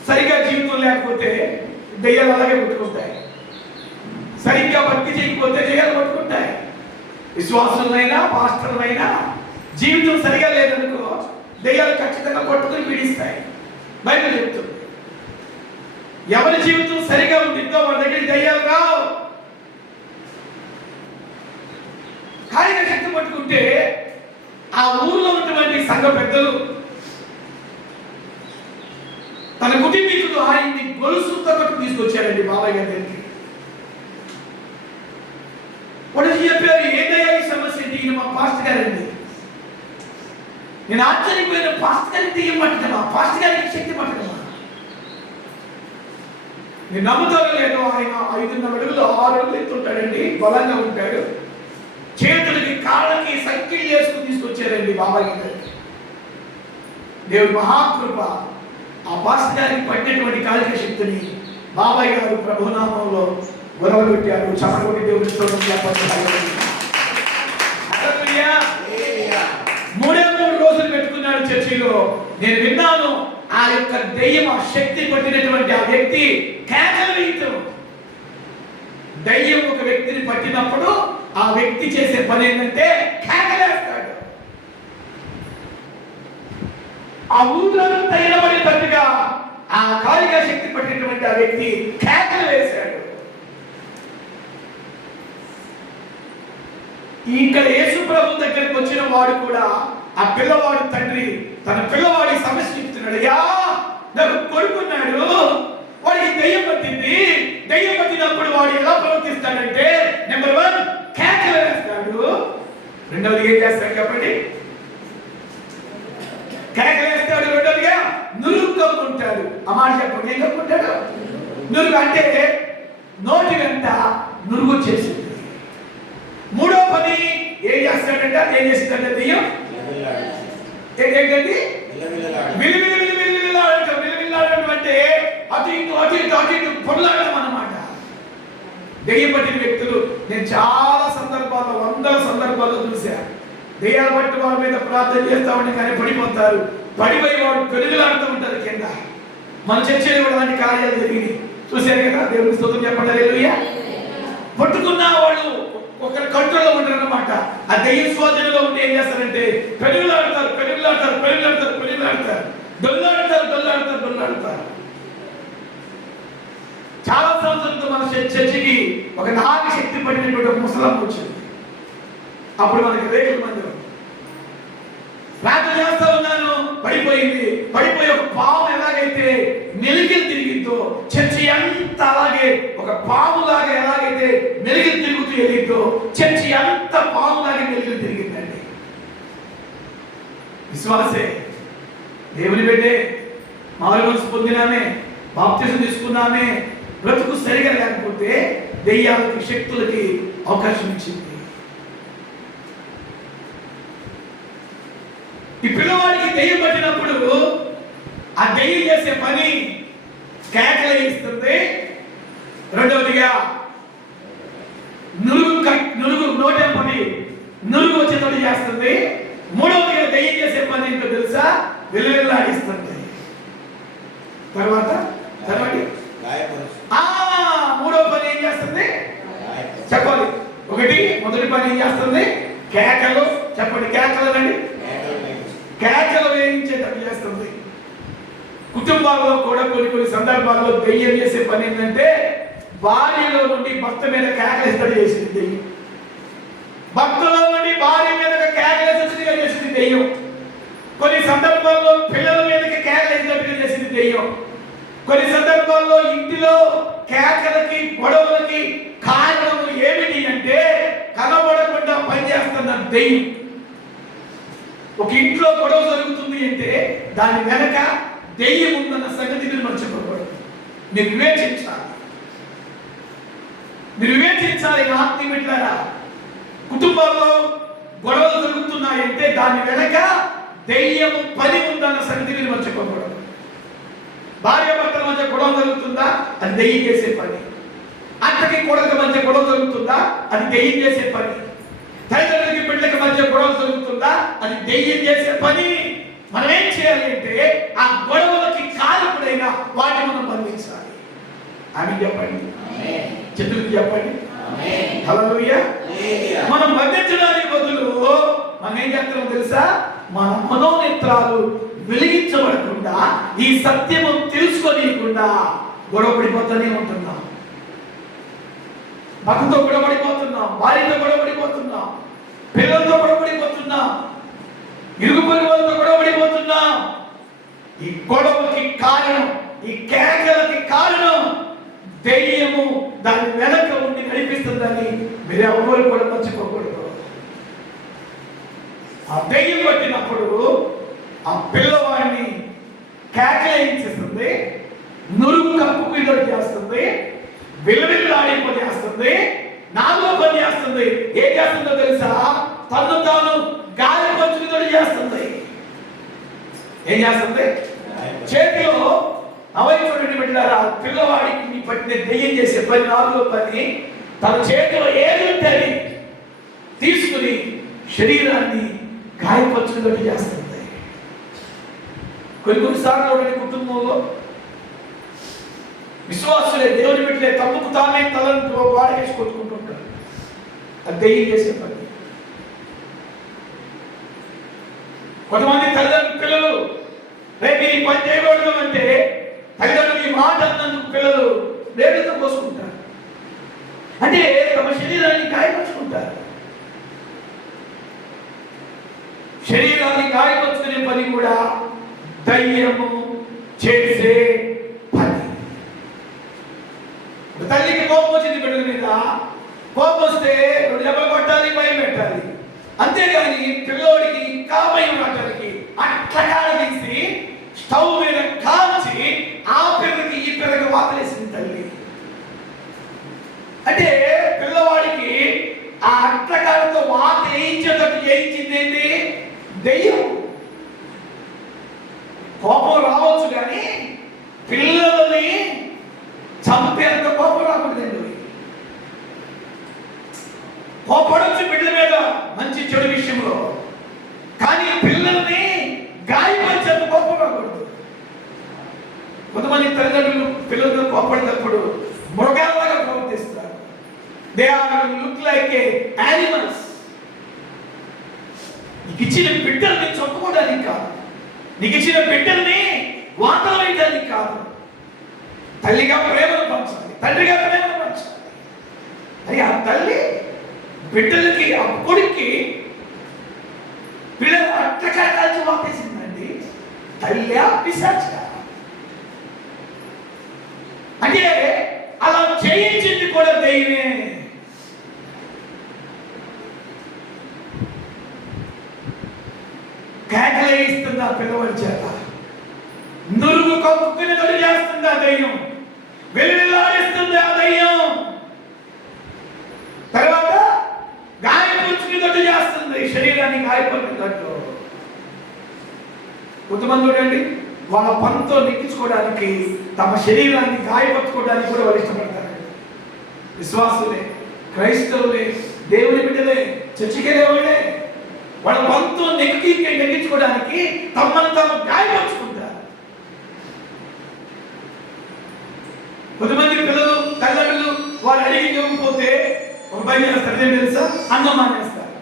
సరిగ్గా జీవితం లేకపోతే దయ్యాలు అలాగే పట్టుకుంటాయి, సరిగ్గా భక్తి చేయకపోతే దయ్యాలు పట్టుకుంటాయి. విశ్వాసులైనా పాస్టర్లైనా జీవితం సరిగా లేదనుకో దయ్యాలు ఖచ్చితంగా పట్టుకుని పీడిస్తాయి. బైబిల్ చెప్తుంది, ఎవరి జీవితం సరిగా ఉంటుందో వాళ్ళ దగ్గరికి దయ్యాలు రావు. కాళిక శక్తి పట్టుకుంటే ఆ ఊర్లో ఉన్నటువంటి సంఘ పెద్దలు తన కుటుంబీకులు ఆయన్ని గొలుసుతో కట్టు తీసుకొచ్చారండి బాబాయ్ గారి దగ్గరికి. వాడు చెప్పారు, ఏదయ్యా ఈ సమస్య ఏంటి? ఈయన మా పాస్టర్ గారండి. నేను ఆశ్చర్యపోయిన, పాస్టర్ గారికి ఏం పట్టడమా? పాస్టర్ గారికి శక్తి పట్టడమా? నేను నమ్ముతాను లేదు, ఆయన 5.5 అడుగులు 6 అడుగులు ఎత్తుంటాడండి, బలంగా ఉంటాడు. చేతులకి కాళ్ళకి సంఖ్యలు చేసుకుని తీసుకొచ్చారండి బాబాయ్ గారికి. దేవుడి మహాకృప ఆ పాస్టర్ గారికి పట్టినటువంటి కాళిక శక్తిని బాబాయ్ గారు ప్రభునామంలో గొడవపెట్టారు. చమకొట్టి దేవుడి స్తోత్రం చెప్పాలి. 3 రోజులు పెట్టుకున్నాడు చర్చిలో. నేను విన్నాను ఆ యొక్క దెయ్యం, ఆ శక్తి పట్టినటువంటి ఆ వ్యక్తి కేకలు వేయటం. దెయ్యం ఒక వ్యక్తిని పట్టినప్పుడు ఆ వ్యక్తి చేసే పని ఏంటంటే కేకలేస్తాడు. ఆ ఊళ్ళో తగినబడేటట్టుగా ఆ కాళికా శక్తి పట్టినటువంటి ఆ వ్యక్తి కేకలు వేశాడు. ఇక్కడ యేసు ప్రభు దగ్గరికి వచ్చిన వాడు కూడా ఆ పిల్లవాడు తండ్రి తన పిల్లవాడి సమస్య చెప్తున్నాడు. అయ్యా, నాకు కొడుకున్నాడు, వాడికి దెయ్యం పట్టింది. దెయ్యం పట్టినప్పుడు వాడు ఎలా ప్రవర్తిస్తాడంటే నెంబర్ 1 కేకలు వేస్తాడు. రెండవది ఏం చేస్తాడు చెప్పండి? కేకలు వేస్తాడు. రెండవదిగా నురుగు కమ్ముకుంటాడు. ఆ మాట చెప్పండి, ఏం కమ్ముకుంటాడు? నురుగు అంటే నోటి వెంట నురుగు వచ్చేసింది. మూడో పని ఏం చేస్తాడంటే, ఏం చేసిందంటే దెయ్యం ఏంటండి? విలువిలాడటం అంటే అటు ఇటు పొరలాడటం అన్నమాట. దెయ్యం పట్టిన వ్యక్తులు నేను చాలా సందర్భాల్లో, 100 సందర్భాల్లో చూశాను. దెయ్యాలు పట్టి వాళ్ళ మీద ప్రార్థన చేస్తామని కానీ పడిపోతారు. పడిపోయి వాడు పెరుగులాడుతూ ఉంటారు కింద. మన చర్చలో కూడా అలాంటి కార్యాలు జరిగినాయి, చూశారు కదా. దేవుని స్తోత్రం చెప్పండి. హల్లెలూయా. పట్టుకున్న వాళ్ళు ఒకరి కంట్రోల్లో ఉంటారు అన్నమాట. ఆ దెయ్యం స్వాధీనంలో ఉండి ఏం చేస్తారంటే పెరుగులాడతారు, దొల్లాడతారు. చాలా సంవత్సరాలతో మన చర్చికి ఒక నాగ శక్తి పడినటువంటి ఒక ముసలమ్మ వచ్చింది. అప్పుడు మనకి రేకుల మందిరం ప్రార్థన చేస్తా ఉన్నాను, పడిపోయి ఒక పాము ఎలాగైతే మెలికలు తిరిగిందో చర్చి అంతా అలాగే ఒక పాము లాగా ఎలాగైతే మెలుగు తిరుగుతూ వెళ్ళిందో చర్చి అంత పాములాగా మెలుగు తిరిగిందండి. విశ్వాసే, దేవుని బిడ్డే, మారు మనసు పొందినామే, బాప్తిజం తీసుకున్నామే, బ్రతుకు సరిగా లేకపోతే దెయ్యాలకి శక్తులకి అవకాశం ఇచ్చింది. ఈ పిల్లవాడికి దెయ్యం పట్టినప్పుడు ఆ దెయ్యం చేసే పని కేకలు ఇస్తుంది. రెండవదిగా నురుగు నోటెంపని నురుగు వచ్చేటట్టు చేస్తుంది. మూడవదిగా దెయ్యం చేసే పని ఏంటో తెలుసా? వెల్లువెల్లాడిస్తుంది. తర్వాత మూడవ పని ఏం చేస్తుంది చెప్పాలి. మొదటి పని ఏం చేస్తుంది? కేకలు. చెప్పండి, కేకలు అండి. కేకలు వేయించేటట్టు చేస్తుంది. కుటుంబాల్లో కూడా కొన్ని సందర్భాల్లో దెయ్యం చేసే పని ఏంటంటే భార్యలో నుండి భర్త మీద కేకలేసేటట్టు చేసింది దెయ్యం. భర్తలో నుండి భార్య మీద కేకలేసేటట్టుగా చేసింది దెయ్యం. కొన్ని సందర్భాల్లో పిల్లల మీదకి కేకలేసేటట్టుగా చేసింది దెయ్యం. కొన్ని సందర్భాల్లో ఇంటిలో కేకలకి గొడవలకి కారణం ఏమిటి అంటే కనబడకుండా పనిచేస్తున్న దెయ్యం. ఒక ఇంట్లో గొడవ జరుగుతుంది అంటే దాని వెనక దెయ్యం ఉందన్న సంగతి మీరు మర్చిపోకూడదు. మీరు వివేచించాలి. ఆత్మీయులారా, కుటుంబాల్లో గొడవలు జరుగుతున్నాయంటే దాని వెనక దెయ్యము పని ఉందన్న సంగతి మీరు మర్చిపోకూడదు. భార్య భర్తల మధ్య గొడవ జరుగుతుందా? అది దెయ్యం చేసే పని. అత్తకి కొడుకు మధ్య గొడవ జరుగుతుందా? అది దెయ్యం చేసే పని. తల్లిదండ్రులకి బిడ్డలకి మధ్య గొడవ జరుగుతుందా? అది దెయ్యం చేసే పని. మనం ఏం చేయాలి అంటే ఆ గొడవలకి కారకుడైన వాటిని మనం బంధించాలి. ఆమె చెప్పండి, చెట్టుకు చెప్పండి. హల్లెలూయా. మనం బంధించడానికి బదులు మనం ఏం చేస్తున్నాం తెలుసా? మన మనోనేత్రాలు వెలిగించబడకుండా, ఈ సత్యము తెలుసుకోనియకుండా గొడవపడిపోతూనే ఉంటున్నాం. భర్తతో గొడవపడిపోతున్నాం, భార్యతో గొడవపడిపోతున్నాం, పిల్లలతో గొడవపడిపోతున్నాం, ఇరుగు పొరుగు వాళ్ళతో గొడవపడిపోతున్నాం. ఈ గొడవకి కారణం, ఈ కేకలకి కారణం దెయ్యము దాని వెనక ఉండి నడిపిస్తుందని మీరు ఎవరు కూడా మర్చిపోకూడదు. ఆ దెయ్యం పట్టినప్పుడు ఆ పిల్లవాడిని కేకలేయించేస్తుంది, నురుగు కప్పుకు చేస్తుంది, విలువిల్లాడింప చేస్తుంది, నాలుగో పని చేస్తుంది. ఏం చేస్తుందో తెలుసా? తను తాను గాయపరుచుకుని చేస్తుంది. ఏం చేస్తుంది? చేతిలో అవైపుడి బిడ్డలారా, పిల్లవాడికి పట్టిన దెయ్యం చేసే పని, నాలుగో పని, తన చేతిలో ఏది ఉంటే తీసుకుని శరీరాన్ని గాయపరుచుకుని చేస్తుంది. కొన్నిసార్లు కుటుంబంలో విశ్వాసులే, దేవుని బిడ్డలే తప్పుకు తానే తలను వాడేసి కొట్టుకుంటుంటారు. అది దెయ్యం చేసే పని. కొంతమంది తల్లిదండ్రులు పిల్లలు రేపు ఈ పని చేయకూడదు అంటే తల్లిదండ్రులు ఈ మాట అన్నందుకు పిల్లలు వేడితో పోసుకుంటారు. అంటే తమ శరీరాన్ని గాయపరుచుకుంటారు. శరీరాన్ని గాయపరుచుకునే పని కూడా దయ్యము చేసే పని. తల్లికి కోపం వచ్చింది బిడ్డల మీద, కోపం వస్తే రెండు దెబ్బలు కొట్టాలి, భయం పెట్టాలి. అంతేగాని పిల్లోడికి ఇంకా భయం పట్టాలి. అట్లా కాడదీసి స్టవ్ మీద కాల్చి ఆ పిల్లకి ఈ పిల్లకి వాతలేసింది తల్లి. అంటే పిల్లవాడికి ఆ అట్లకాలతో వాత వేయించేటట్టు చేయించింది ఏంటి? దెయ్యం. కోపం రావచ్చు కానీ పిల్లలని చంపేంత కోపం రాకూడదండి. కోపడొచ్చు బిడ్డల మీద మంచి చెడు విషయంలో, కానీ పిల్లల్ని గాయపరిచేంత కోపం రాకూడదు. కొంతమంది తల్లిదండ్రులు పిల్లలతో కోపడినప్పుడు మృగాల్లాగా ప్రవర్తిస్తారు. They are look like animals. నీకు ఇచ్చిన బిడ్డల్ని చంపుకోవడానికి కాదు, నీకు ఇచ్చిన బిడ్డల్ని వాతలు వేయడానికి కాదు. తల్లిగా ప్రేమను పంచాలి, తండ్రిగా ప్రేమను పంచాలి. అది ఆ తల్లి బిడ్డలకి, ఆ కొడుక్కి పిల్లలు అట్లా కలిసి వాపేసిందండి. తల్లి పిశాచ. అంటే అలా చేయించింది కూడా దైవమే. పిల్లవాడి చేత. నురుగు కప్పుకుని తొలి చేస్తుంది ఆ దయ్యం, వెలువెల్లాడిస్తుంది ఆ దయ్యం. తర్వాత గాయపరుచుకుని తొలి చేస్తుంది, శరీరాన్ని గాయపరుచుకున్నట్టు. కొంతమంది చూడండి, వాళ్ళ పనితో నెక్కించుకోవడానికి, తమ శరీరాన్ని గాయపరచుకోవడానికి కూడా వాళ్ళు ఇష్టపడతారు. విశ్వాసులే, క్రైస్తవులే, దేవుని బిడ్డలే, చర్చికెళ్ళేవాళ్ళే వాళ్ళ పనితో నెగ్గించుకోవడానికి తమను తాము గాయపరుచుకుంటారు. కొంతమంది పిల్లలు, తల్లిదండ్రులు వారు అడిగి ఇవ్వకపోతే ఒక పని చేస్తారు, ఏం తెలుసా? అన్నం మానేస్తారు.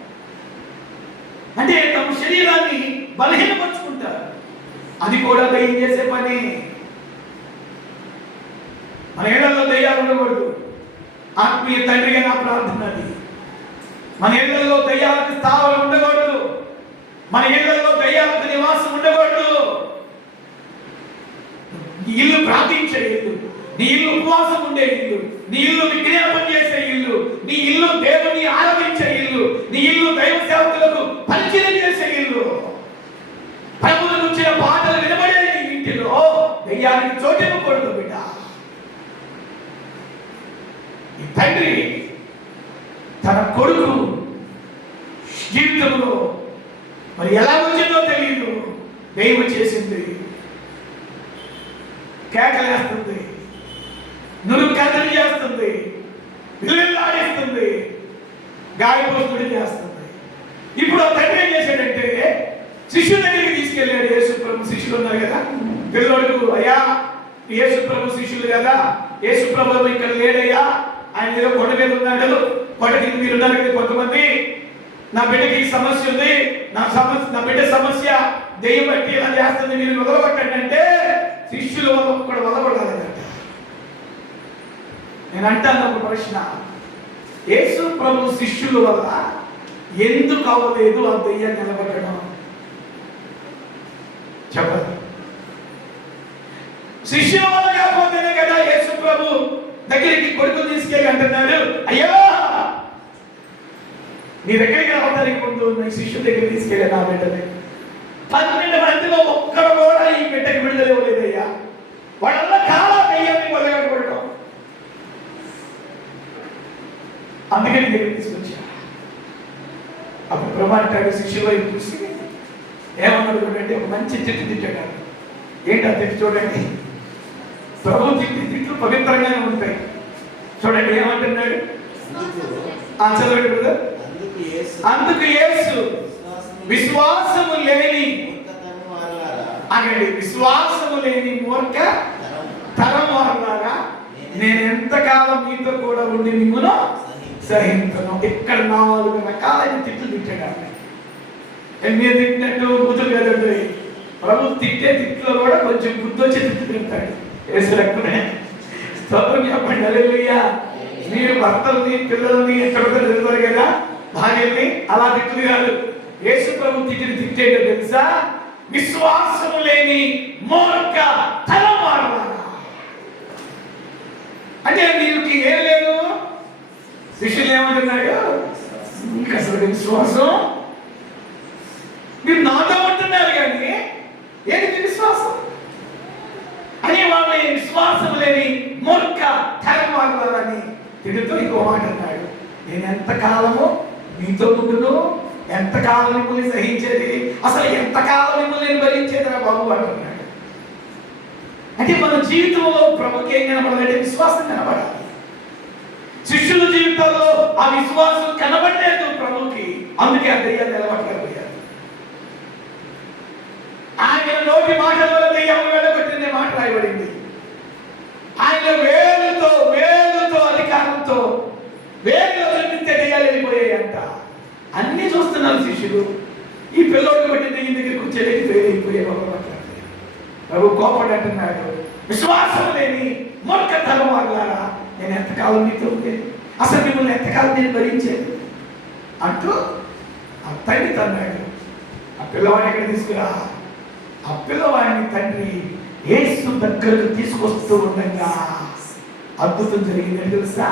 అంటే తమ శరీరాన్ని బలహీనపరుచుకుంటారు. అది కూడా దయ్యం చేసే పని. మన ఏళ్లలో దయ్యాలు ఉండకూడదు. ఆత్మీయ తండ్రిగా నా ప్రార్థన అది. మన ఇళ్లలో దయ్యాలకు స్థావరం ఉండకూడదు. మన ఇళ్లలో దయ్యాలకు నివాసం ఉండకూడదు. నీ ఇల్లు ప్రార్థించే ఇల్లు, నీ ఇల్లు ఉపవాసం ఉండే ఇల్లు, నీ ఇల్లు విజ్ఞాపన చేసే ఇల్లు, నీ ఇల్లు దేవుని ఆరాధించే ఇల్లు, నీ ఇల్లు దైవ సేవకులకు పరిచయం చేసే ఇల్లు. ప్రభువుల గురించిన పాటలు వినబడే నీ ఇంటిలో దయ్యానికి చోటివ్వకూడదు బిడ్డ. ఈ తండ్రి తన కొడుకు జీవితంలో మరి ఎలా వచ్చిందో తెలియదు, దైవం చేసింది. కేకలేస్తుంది, నురుగు కథలు చేస్తుంది, విలువెల్లాడిస్తుంది, గాయపోతుడి చేస్తుంది. ఇప్పుడు ఆ తండ్రి ఏం చేశాడంటే శిష్యుల దగ్గరికి తీసుకెళ్ళాడు. యేసు ప్రభు శిష్యులు ఉన్నారు కదా, పిల్లోడు, అయ్యా యేసు ప్రభు శిష్యులు కదా, యేసు ప్రభు ఇక్కడ లేడయ్యా, ఆయన ఏదో కొండ మీద ఉన్నాడు, కొండ కింద మీరు ఉన్నారు కదా కొంతమంది, నా బిడ్డకి ఈ సమస్య ఉంది, నా బిడ్డ సమస్య దెయ్యం బట్టి ఇలా చేస్తుంది, మీరు వదలబట్టండి అంటే శిష్యుల వల్ల ఒక్కడ వదలబడాలంట. నేను అంటాను ఒక ప్రశ్న, యేసు ప్రభు శిష్యుల వల్ల ఎందుకు అవ్వలేదు ఆ దెయ్యాన్ని నిలబెట్టడం? చెప్పండి. శిష్యుల వల్ల కాకపోతేనే కదా యేసు ప్రభు దగ్గరికి కొడుకు తీసుకెళ్ళి అంటున్నాడు, అయ్యా నీ దగ్గరికి రావడానికి ముందు నీ శిష్యుల దగ్గర తీసుకెళ్ళి నా బిడ్డని. 12 మందిలో ఒక్కడు కూడా ఈ బిడ్డకి విడుదల ఇవ్వలేదయ్యా, వాళ్ళ చాలా దెయ్యాన్ని వదలగొట్టడం. అందుకని దగ్గర తీసుకొచ్చా. అప్పుడు ప్రభు అంటాడు శిష్యుల వైపు చూసి ఏమన్నాడు చూడండి, ఒక మంచి తిట్టు తిట్టాడు. ఏంటి ఆ తిట్టు చూడండి, ప్రభు తిట్లు పవిత్రంగానే ఉంటాయి. చూడండి ఏమంటున్నాడు, చదవండి బ్రదర్. అందుకు యేసు విశ్వాసము లేని, అనండి, విశ్వాసము లేని మూర్ఖ తరం వారులారా, నేను ఎంతకాలం మీతో కూడా ఉండి మిమ్మల్ని సహించను. ఇక్కడ 4 రకాలైన తిట్లు తిట్టాడు. మీరు తిట్టినట్టు బుద్ధులు కదండి, ప్రభు తిట్టే తిట్లో కూడా కొంచెం బుద్ధి వచ్చే తిట్టు తింటాడు. వేసులక్కునే స్తోత్రం చెప్పండి, హల్లెలూయా. మీరు భర్తల్ని పిల్లల్ని ఎక్కడ తిరుగుతారు కదా, భార్యల్ని అలా తిట్లు కాదు. యేసు ప్రభు తిట్టిని తిట్టేటో తెలుసా? విశ్వాసము లేని మూర్ఖ తరం వారులారా. అంటే వీరికి ఏం లేదు. శిష్యులు ఏమంటున్నాడు, ఇంకా అసలు విశ్వాసం మీరు నాతో ఉంటున్నారు కానీ ఏంటి విశ్వాసం అని వాళ్ళని విశ్వాసం లేని మూర్ఖ తరం వారులారని తిడుతూ ఇంకో మాట అన్నాడు, నేను ఎంతకాలము మీతో ఉండును, ఎంతకాలం మిమ్మల్ని సహించేది, అసలు ఎంతకాలం మిమ్మల్ని భరించేది రా బాబు అంటున్నాడు. అంటే మన జీవితంలో ప్రభుకి ఏం కనబడాలంటే విశ్వాసం కనబడాలి. శిష్యుల జీవితాల్లో ఆ విశ్వాసం కనబడలేదు ప్రభుకి, అందుకే ఆ దెయ్యాలు నిలబడలేకపోయారు. ఆయన నోటి మాటల వల్ల దెయ్యం వెళ్ళగొట్టిందే మాట రాయబడింది. ఆయన వేలుతో అధికారంతో వేలు చూపిస్తే దెయ్యాలు వెళ్ళిపోయాయంట. అన్ని చూస్తున్నారు శిష్యులు. ఈ పిల్లోడిని బట్టి దెయ్యం దగ్గరికి వచ్చేది ఫెయిల్ అయిపోయారు. ప్రభు కోపడి అంటున్నాడు, విశ్వాసం లేని మూర్ఖతరం వారులారా, నేను ఎంతకాలం మీతో ఉండేది, అసలు మిమ్మల్ని ఎంతకాలం నేను భరించేది అంటూ ఆ తండ్రి తన్నాడు. ఆ పిల్లవాడిని ఎక్కడ తీసుకురా, ఆ పిల్లవాడిని తండ్రి యేసు దగ్గరకు తీసుకొస్తూ ఉండగా అద్భుతం జరిగింది తెలుసా?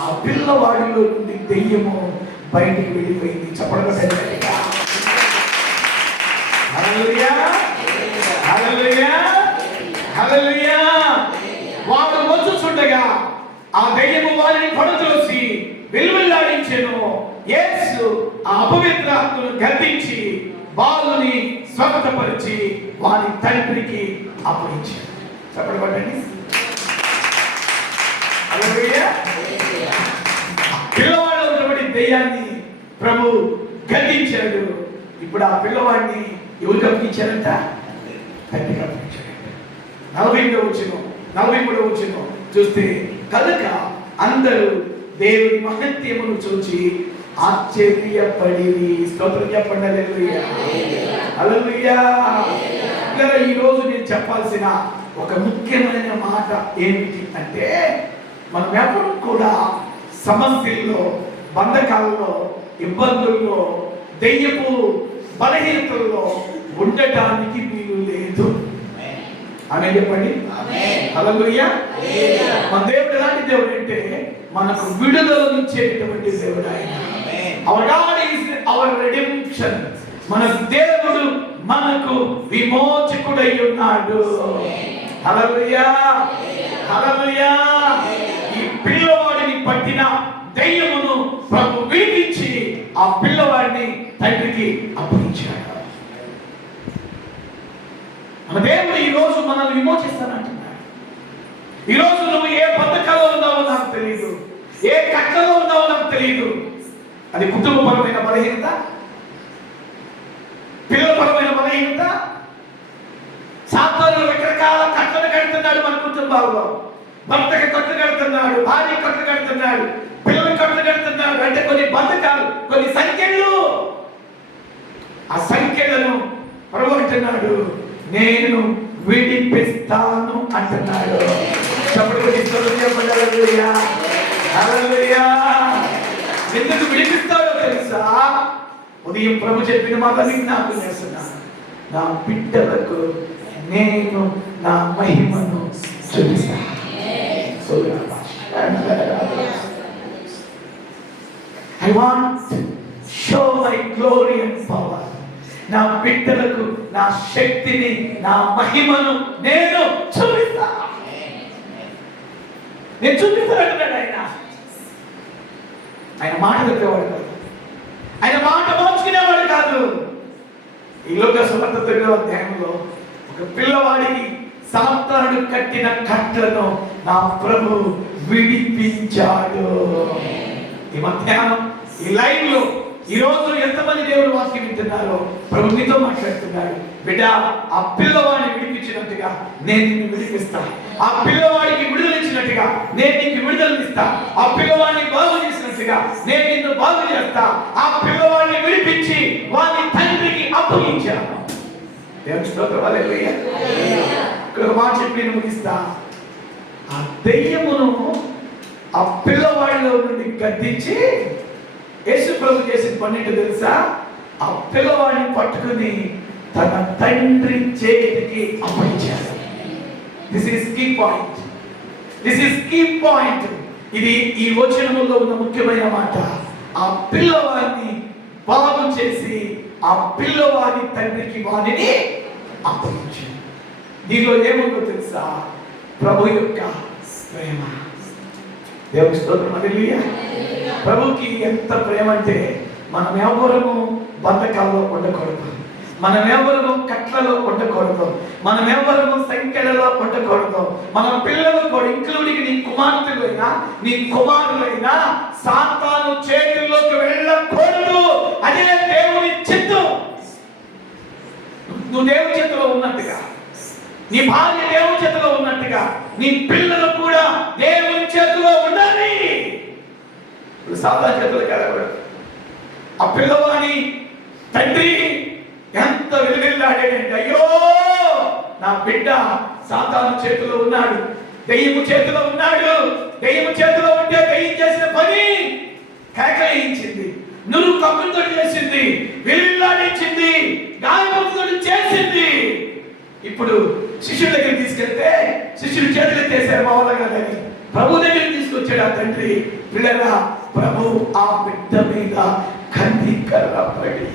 ఆ పిల్లవాడిలో నుండి దెయ్యము బయటికి వెళ్ళిపోయింది. చెప్పడం హల్లెలూయా, హల్లెలూయా. వాడు వచ్చుచుండగా ఆ దయ్యము వారిని పడద్రోసి వెలువెల్లాడించెను. యేసు ఆ అపవిత్రాత్మను గద్దించి బాలుని స్వస్థపరిచి వారి తండ్రికి అప్పగించాడు. చెప్పండి పడండి. హల్లెలూయా. పిల్లవాడు ఉన్నటువంటి దయ్యాన్ని ప్రభు గద్దించాడు. ఇప్పుడు ఆ పిల్లవాడిని ఎవరికి అప్పగించారంట? తండ్రికి అప్పగించాడు. 43వ వచనం చూస్తే, కనుక అందరూ దేవుని మహత్యమును చూచి ఆశ్చర్యపడిరి. స్తోత్రం చెప్పండి. హల్లెలూయా, హల్లెలూయా. ఈ రోజు నేను చెప్పాల్సిన ఒక ముఖ్యమైన మాట ఏమిటి అంటే, మనం ఎవరు కూడా సమస్యల్లో, బంధకాల్లో, ఇబ్బందుల్లో, దెయ్యపు బలహీనతల్లో ఉండటానికి వీలు లేదు. ఆమె చెప్పండి. హల్లెలూయా. మన దేవుడు ఎలాంటి దేవుడు అంటే మనకు విడుదల ఇచ్చేటటువంటి దేవుడు ఆయన. Our God is our redemption. మన దేవుడు మనకు విమోచకుడై ఉన్నాడు. హల్లెలూయా, హల్లెలూయా. ఈ పిల్లవాడిని పట్టిన దయ్యమును ప్రభు విడిపించి ఆ పిల్లవాడిని తండ్రికి అప్పగించాడు. మన దేవుడు ఈ రోజు మనల్ని విమోచిస్తానంటున్నాడు. ఈ రోజు నువ్వు ఏ బద్ధకాల్లో ఉన్నావో నాకు తెలియదు, ఏ కట్టలో ఉన్నావో నాకు తెలియదు. అది కుటుంబపరమైన బలహీనత, పిల్లలపరమైన బలహీనత. సాతాను రకరకాల కట్టలు కడుతున్నాడు మన కుటుంబాల్లో. భర్తకి కట్టు కడుతున్నాడు, భార్య కట్టు కడుతున్నాడు, పిల్లలు కట్టు కడుతున్నాడు. అంటే కొన్ని బద్ధకాలు, కొన్ని సంఖ్యలు. ఆ సంఖ్యలను ప్రభు అంటున్నాడు, నేను విడిపిస్తాను అంటున్నాడు. ఎందుకు విడిపిస్తాడో తెలుసా? ఉదయం ప్రభు చెప్పిన మాట నాకు చేస్తున్నాను, నా బిడ్డలకు నేను నా మహిమను చూపిస్తాను. I want to show my glory and power. నా బిడ్డలకు నా శక్తిని, నా మహిమను నేను చూపిస్తా. నేను చూపిస్తానంటున్నాడు ఆయన. ఆయన మాట చెప్పేవాడు కాదు, ఆయన మాట మార్చుకునేవాడు కాదు. ఈ లోక సువార్త 9వ అధ్యాయంలో ఒక పిల్లవాడికి సాతానుడు కట్టిన కట్లను నా ప్రభు విడిపించాడు. ఈ మధ్యాహ్నం ఈ లైవ్ లో ఈ రోజు ఎంతమంది దేవుడు వాక్యం వింటున్నారో ప్రభు మీతో మాట్లాడుతున్నాడు. బిడ్డ, ఆ పిల్లవాడిని విడిపించినట్టుగా నేను నిన్ను విడిపిస్తా. ఆ పిల్లవాడికి విడుదల ఇచ్చినట్టుగా నేను నీకు విడుదల ఇస్తా. ఆ పిల్లవాడిని బాగు చేసినట్టుగా నేను నిన్ను బాగు చేస్తా. ఆ పిల్లవాడిని విడిపించి వాని తండ్రికి అప్పగించాను. దేవుని స్తోత్రం. హల్లెలూయా. ఇక్కడ ఒక మాట చెప్పి నేను ముగిస్తా. ఆ దెయ్యమును ఆ పిల్లవాడిలో నుండి గద్దించి యేసు ప్రభు చేసిన పని ఏంటో తెలుసా? ఆ పిల్లవాడిని పట్టుకుని తన తండ్రి చేతికి అప్పగించాడు. This is key point. This is key point. ఇది ఈ వచనములో ఉన్న ముఖ్యమైన మాట. ఆ పిల్లవాడిని బాగు చేసి ఆ పిల్లవాడి తండ్రికి వాడిని అప్పగించాడు. దీనిలో ఏముందో తెలుసా? ప్రభు యొక్క ప్రేమ. దేవుని స్తోత్రం. హల్లెలూయా. ప్రభుకి ఎంత ప్రేమ అంటే మనం ఎవరము బంధకాల్లో ఉండకూడదు, మనం ఎవరము కట్లలో ఉండకూడదు, మనం ఎవరము సంఖ్యలలో ఉండకూడదు. మన పిల్లలు కూడా, ఇంక్లూడింగ్ నీ కుమార్తెలైనా నీ కుమారులైనా సాతాను చేతుల్లోకి వెళ్ళకూడదు. అదే దేవుని చిత్తం. నువ్వు దేవుని చేతిలో ఉన్నట్టుగా, నీ భార్య దేవుని చేతిలో ఉన్నట్టుగా నీ పిల్లలు కూడా దేవుని చేతిలో ఉండాలి. సాతాను చేతులు కలగకూడదు. ఆ పిల్లవాని తండ్రి ఎంత విలువిల్లాడంటే, అయ్యో నా బిడ్డ సాతాను చేతిలో ఉన్నాడు, దెయ్యము చేతిలో ఉన్నాడు. దెయ్యము చేతిలో ఉంటే దెయ్యం చేసిన పని కేకయించింది, నువ్వు కప్పుతో చేసింది, విలువిల్లాడించింది, గాయపడుతో చేసింది. ఇప్పుడు శిష్యుల దగ్గర తీసుకెళ్తే శిష్యులు చేతులు ఎత్తేసారు, మా వల్ల కాదని. ప్రభు దగ్గరికి తీసుకొచ్చాడు ఆ తండ్రి. పిల్లరా, ప్రభు ఆ బిడ్డ మీద కనికరపడి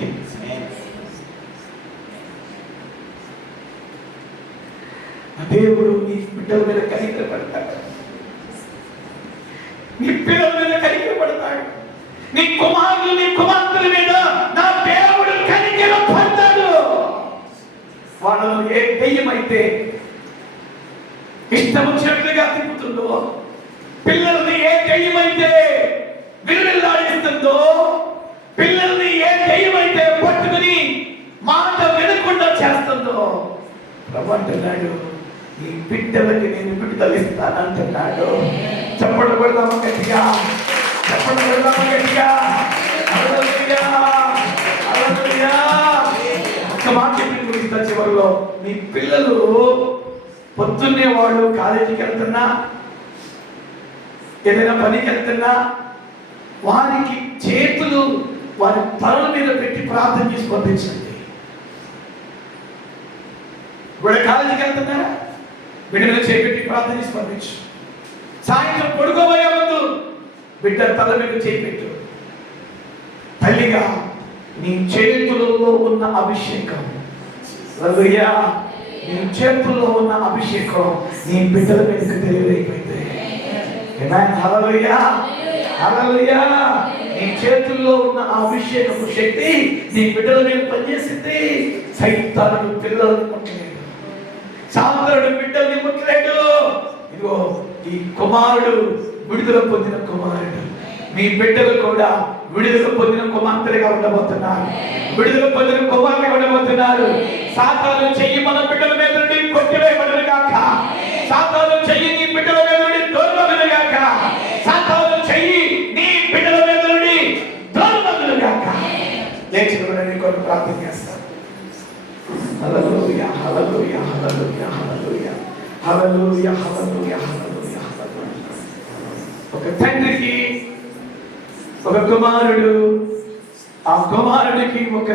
దేవుడు నీ బిడ్డల మీద కనికరపడతాడు, నీ పిల్లల మీద కనికరపడతాడు, నీ కుమారులు నీ కుమార్తెల మీద నా దేవుడు కనికరపడతాడు. వాళ్ళను ఏ దెయ్యమైతే ఇష్టం వచ్చినట్లుగా తిప్పుతుందో, పిల్లల్ని ఏ దెయ్యమైతే విలువెల్లాడిస్తుందో, పిల్లల్ని ఏ దెయ్యమైతే పట్టుకుని మాట వినకుండా చేస్తుందో, ప్రభు అంటున్నాడు ఈ బిడ్డలకి నేను విడుదల ఇస్తానంటున్నాడు. చెప్పడం పెడదామా గట్టిగా, చెప్పడం పెడదామా గట్టిగా. హల్లెలూయా, హల్లెలూయా. ఒక మాట చెప్పిన చివరిలో, మీ పిల్లలు పొద్దున్నే వాళ్ళు కాలేజీకి వెళ్తున్నా, ఏదైనా పనికి వెళ్తున్నా, వారికి చేతులు వారి తలల మీద పెట్టి ప్రార్థన చేసి పంపించండి. వీళ్ళ కాలేజీకి వెళ్తున్నారా, బిడ్డ మీద చేపెట్టి ప్రార్థన చేసి పంపించు. సాయంత్రం పడుకోబోయే ముందు బిడ్డ తల మీద చేపెట్టు. తల్లిగా నీ చేతులలో ఉన్న అభిషేకం, హల్లెలూయా, నీ చేతుల్లో ఉన్న అభిషేకం నీ బిడ్డల మీదకి తెలియైపోయింది. హల్లెలూయా, హల్లెలూయా. నీ చేతుల్లో ఉన్న అభిషేకపు శక్తి నీ బిడ్డల మీద పనిచేసింది. సైతానుడు పిల్లలను ముట్టలేడు, సాంద్రుడు బిడ్డల్ని ముట్టలేడు. ఇదిగో ఈ కుమారుడు విడుదల పొందిన కుమారుడు, మీ బిడ్డలు కూడా విడుదల పొందిన కుమార్తెలుగా ఉండబోతున్నారు, విడుదల పొందిన కుమారులుగా ఉండబోతున్నారు. సాతాను చెయ్యి మన బిడ్డల మీద నుండి కొట్టివేయబడును గాక, సాతాను చెయ్యి నీ బిడ్డల మీద నుండి దూరమగును గాక, సాతాను చెయ్యి నీ బిడ్డల మీద నుండి దూరమగును గాక. లేచి నీ కొరకు ప్రార్థన చేస్తాను. హల్లెలూయా, హల్లెలూయా, హల్లెలూయా, హల్లెలూయా, హల్లెలూయా, హల్లెలూయా, హల్లెలూయా. ఒక తండ్రికి ఒక కుమారుడు, ఆ కుమారుడికి ఒక